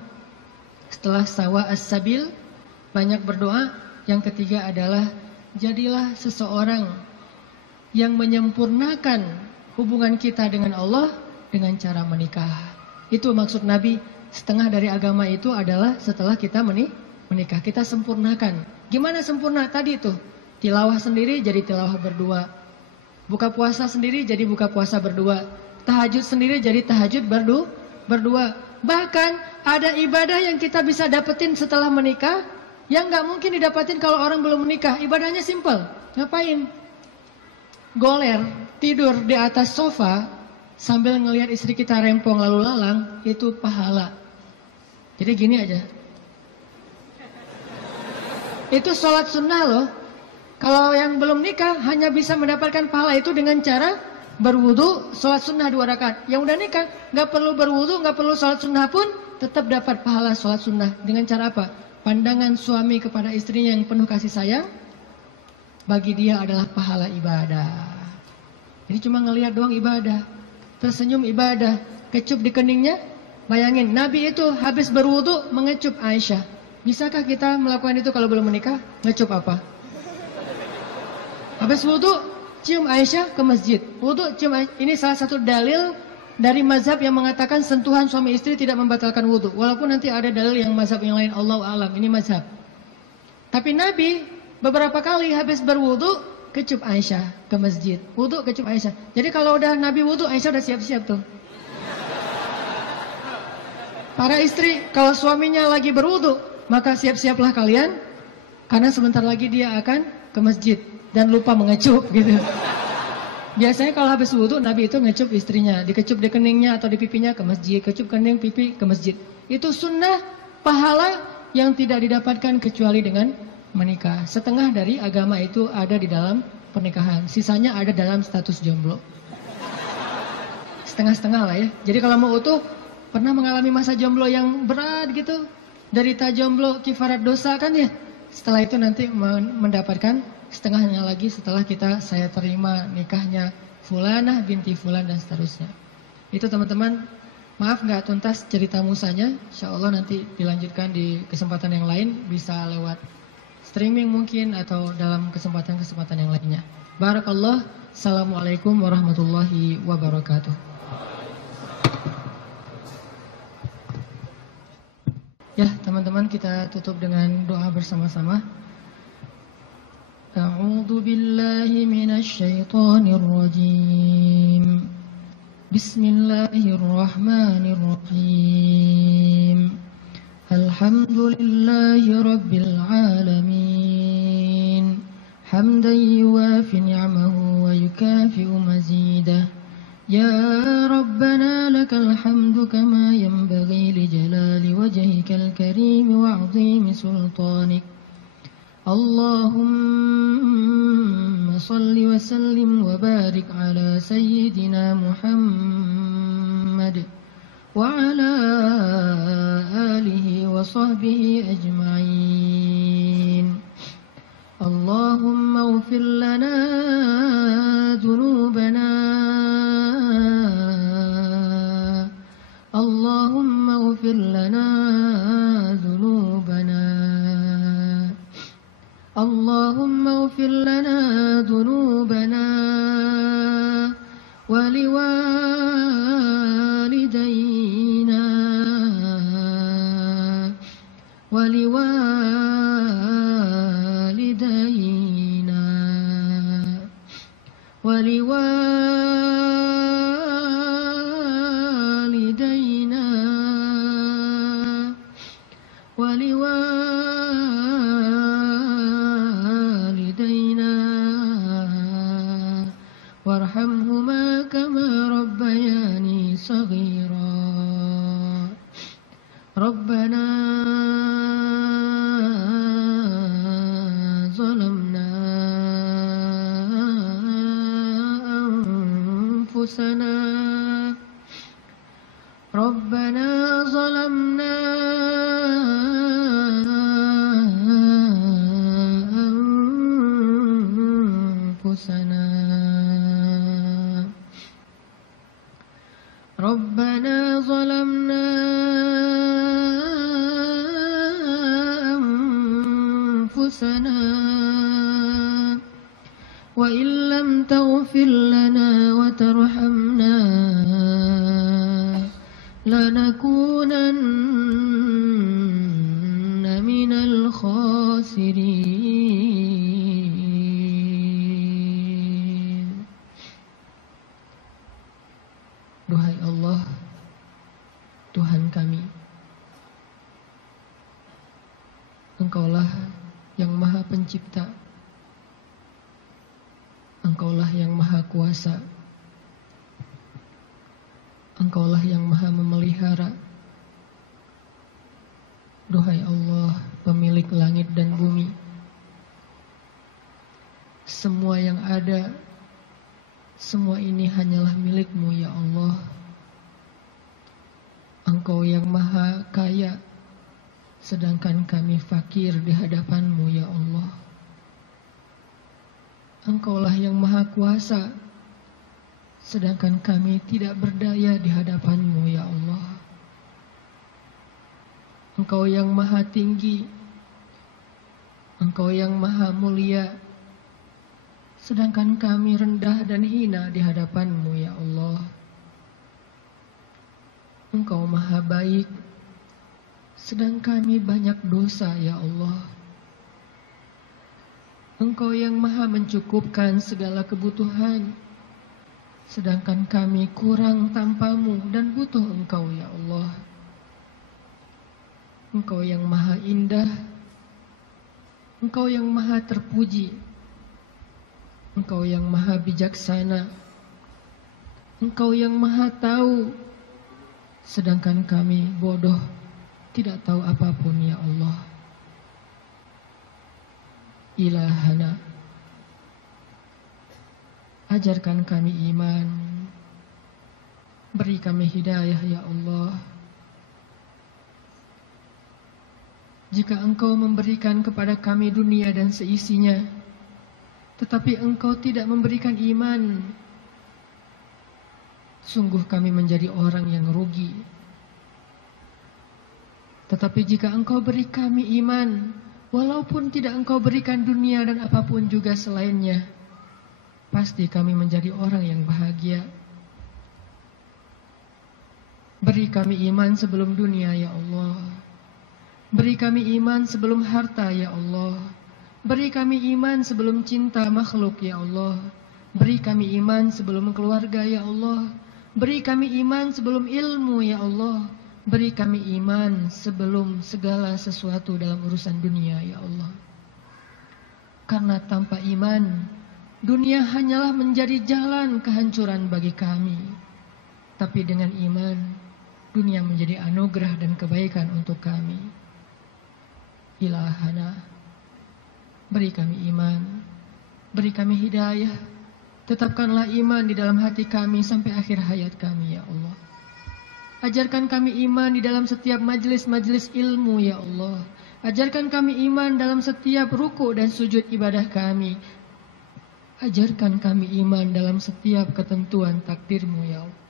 Setelah sawa as-sabil, banyak berdoa. Yang ketiga adalah jadilah seseorang yang menyempurnakan hubungan kita dengan Allah dengan cara menikah. Itu maksud Nabi. Setengah dari agama itu adalah setelah kita menikah. Kita sempurnakan. Gimana sempurna? Tadi tuh tilawah sendiri jadi tilawah berdua. Buka puasa sendiri jadi buka puasa berdua. Tahajud sendiri jadi tahajud berdua. Bahkan ada ibadah yang kita bisa dapetin setelah menikah yang nggak mungkin didapetin kalau orang belum menikah. Ibadahnya simple. Ngapain? Goler, tidur di atas sofa sambil ngelihat istri kita rempong lalu lalang, itu pahala. Jadi gini aja. Itu sholat sunnah loh. Kalau yang belum nikah hanya bisa mendapatkan pahala itu dengan cara berwudu, sholat sunnah 2 rakaat. Yang udah nikah nggak perlu berwudu, nggak perlu sholat sunnah pun tetap dapat pahala sholat sunnah. Dengan cara apa? Pandangan suami kepada istrinya yang penuh kasih sayang, bagi dia adalah pahala ibadah. Jadi cuma ngelihat doang ibadah, tersenyum ibadah, kecup di keningnya. Bayangin, Nabi itu habis berwudu mengecup Aisyah. Bisakah kita melakukan itu kalau belum menikah? Ngecup apa? Habis wudu, cium Aisyah ke masjid. Wudu, cium Aisyah. Ini salah satu dalil dari mazhab yang mengatakan sentuhan suami istri tidak membatalkan wudu. Walaupun nanti ada dalil yang mazhab yang lain, Allahu a'lam. Ini mazhab. Tapi Nabi beberapa kali habis berwudu, kecup Aisyah ke masjid. Wudu, kecup Aisyah. Jadi kalau udah Nabi wudu, Aisyah udah siap-siap tuh. Para istri, kalau suaminya lagi berwudu, maka siap-siaplah kalian. Karena sebentar lagi dia akan ke masjid. Dan lupa mengecup gitu. Biasanya kalau habis wudu Nabi itu ngecup istrinya, dikecup di keningnya atau di pipinya ke masjid, kecup kening pipi ke masjid. Itu sunnah pahala yang tidak didapatkan kecuali dengan menikah. Setengah dari agama itu ada di dalam pernikahan, sisanya ada dalam status jomblo. Setengah-setengah lah ya. Jadi kalau mau utuh, pernah mengalami masa jomblo yang berat gitu, derita jomblo kifarat dosa kan ya. Setelah itu nanti mendapatkan setengahnya lagi setelah saya terima nikahnya Fulanah binti Fulan dan seterusnya. Itu teman-teman, maaf nggak tuntas cerita musanya. Insya Allah nanti dilanjutkan di kesempatan yang lain, bisa lewat streaming mungkin atau dalam kesempatan-kesempatan yang lainnya. Barakallah. Assalamualaikum warahmatullahi wabarakatuh. Ya teman-teman, kita tutup dengan doa bersama-sama. A'udzu billahi minasy syaithanir rajim. Bismillahirrahmanirrahim. Alhamdulillahi rabbil alamin. Hamdan yuwafi ni'amahu wa yukafi'u mazidah. Ya Rabbana lakal hamdu kama yanbaghi li jalali wajhikal karim wa 'azimi sultanik. Allahumma salli wa sallim wa barik ala sayyidina Muhammad wa ala alihi wa sahbihi ajma'in. Allahumma ighfir lana dhunubana. Allahumma ighfir lana dhunubana. Allahumma ighfir lana dhunubana wa liwalidayna wa liwalidayna wa liwalidayna wa liwalidayna warhamhuma kama rabbayani saghira. Rabbana zalamna anfusana. Rabbana zalamna anfusana. Rabbana zalamna anfusana wa illam taghfir lana wa tarhamna lanakunanna minal khasirin. pencipta. Engkaulah yang maha kuasa. Engkaulah yang maha memelihara. Duhai Allah, pemilik langit dan bumi, semua yang ada, semua ini hanyalah milik-Mu ya Allah. Engkau yang maha kaya, sedangkan kami fakir di hadapan-Mu ya Allah. Engkaulah yang maha kuasa, sedangkan kami tidak berdaya di hadapan-Mu ya Allah. Engkau yang maha tinggi, Engkau yang maha mulia, sedangkan kami rendah dan hina di hadapan-Mu ya Allah. Engkau maha baik, sedang kami banyak dosa ya Allah. Engkau yang maha mencukupkan segala kebutuhan, sedangkan kami kurang tanpa-Mu dan butuh Engkau ya Allah. Engkau yang maha indah, Engkau yang maha terpuji, Engkau yang maha bijaksana, Engkau yang maha tahu, sedangkan kami bodoh, tidak tahu apapun ya Allah. Ilahana, ajarkan kami iman, beri kami hidayah ya Allah. Jika Engkau memberikan kepada kami dunia dan seisinya, tetapi Engkau tidak memberikan iman, sungguh kami menjadi orang yang rugi. Tetapi jika Engkau beri kami iman, walaupun tidak Engkau berikan dunia dan apapun juga selainnya, pasti kami menjadi orang yang bahagia. Beri kami iman sebelum dunia ya Allah. Beri kami iman sebelum harta ya Allah. Beri kami iman sebelum cinta makhluk ya Allah. Beri kami iman sebelum keluarga ya Allah. Beri kami iman sebelum ilmu ya Allah. Beri kami iman sebelum segala sesuatu dalam urusan dunia ya Allah. Karena tanpa iman, dunia hanyalah menjadi jalan kehancuran bagi kami. Tapi dengan iman, dunia menjadi anugerah dan kebaikan untuk kami. Ilahana, beri kami iman, beri kami hidayah. Tetapkanlah iman di dalam hati kami sampai akhir hayat kami ya Allah. Ajarkan kami iman di dalam setiap majelis-majelis ilmu ya Allah. Ajarkan kami iman dalam setiap ruku dan sujud ibadah kami. Ajarkan kami iman dalam setiap ketentuan takdir-Mu ya Allah.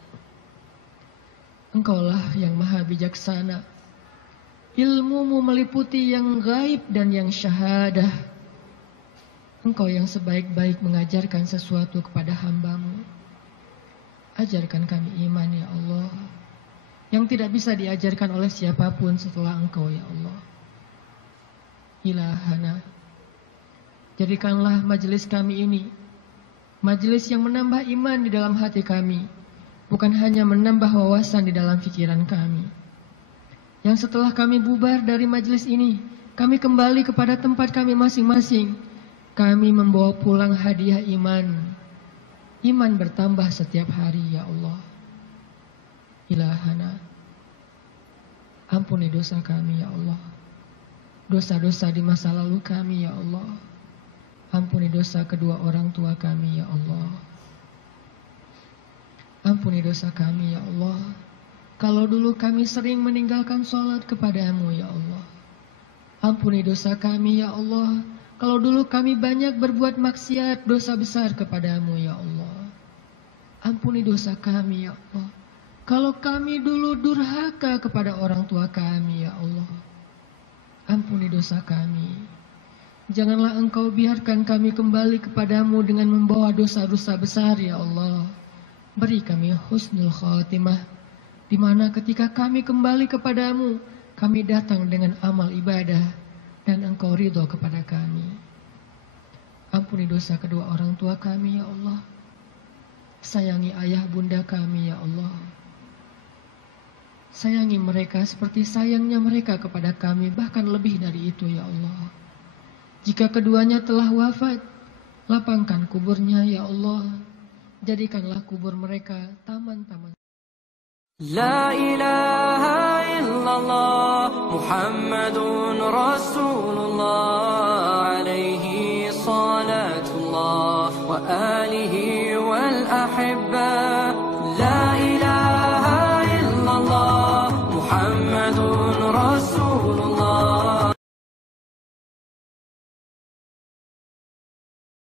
Engkaulah yang maha bijaksana. Ilmu-Mu meliputi yang gaib dan yang syahadah. Engkau yang sebaik-baik mengajarkan sesuatu kepada hamba-Mu. Ajarkan kami iman ya Allah, yang tidak bisa diajarkan oleh siapapun setelah Engkau ya Allah. Ilahana, jadikanlah majelis kami ini majelis yang menambah iman di dalam hati kami, bukan hanya menambah wawasan di dalam pikiran kami. Yang setelah kami bubar dari majelis ini, kami kembali kepada tempat kami masing-masing. Kami membawa pulang hadiah iman. Iman bertambah setiap hari ya Allah. Ilahana, ampuni dosa kami ya Allah. Dosa-dosa di masa lalu kami ya Allah. Ampuni dosa kedua orang tua kami ya Allah. Ampuni dosa kami ya Allah. Kalau dulu kami sering meninggalkan sholat kepada-Mu ya Allah. Ampuni dosa kami ya Allah. Kalau dulu kami banyak berbuat maksiat, dosa besar kepada-Mu ya Allah. Ampuni dosa kami ya Allah. Kalau kami dulu durhaka kepada orang tua kami ya Allah. Ampuni dosa kami. Janganlah Engkau biarkan kami kembali kepada-Mu dengan membawa dosa-dosa besar ya Allah. Beri kami husnul khatimah, di mana ketika kami kembali kepada-Mu, kami datang dengan amal ibadah dan Engkau ridho kepada kami. Ampuni dosa kedua orang tua kami ya Allah. Sayangi ayah bunda kami ya Allah. Sayangi mereka seperti sayangnya mereka kepada kami, bahkan lebih dari itu ya Allah. Jika keduanya telah wafat, lapangkan kuburnya ya Allah. Jadikanlah kubur mereka taman-taman. La ilaha illallah Muhammadun Rasulullah alaihi salatullah wa alihi wal ahibba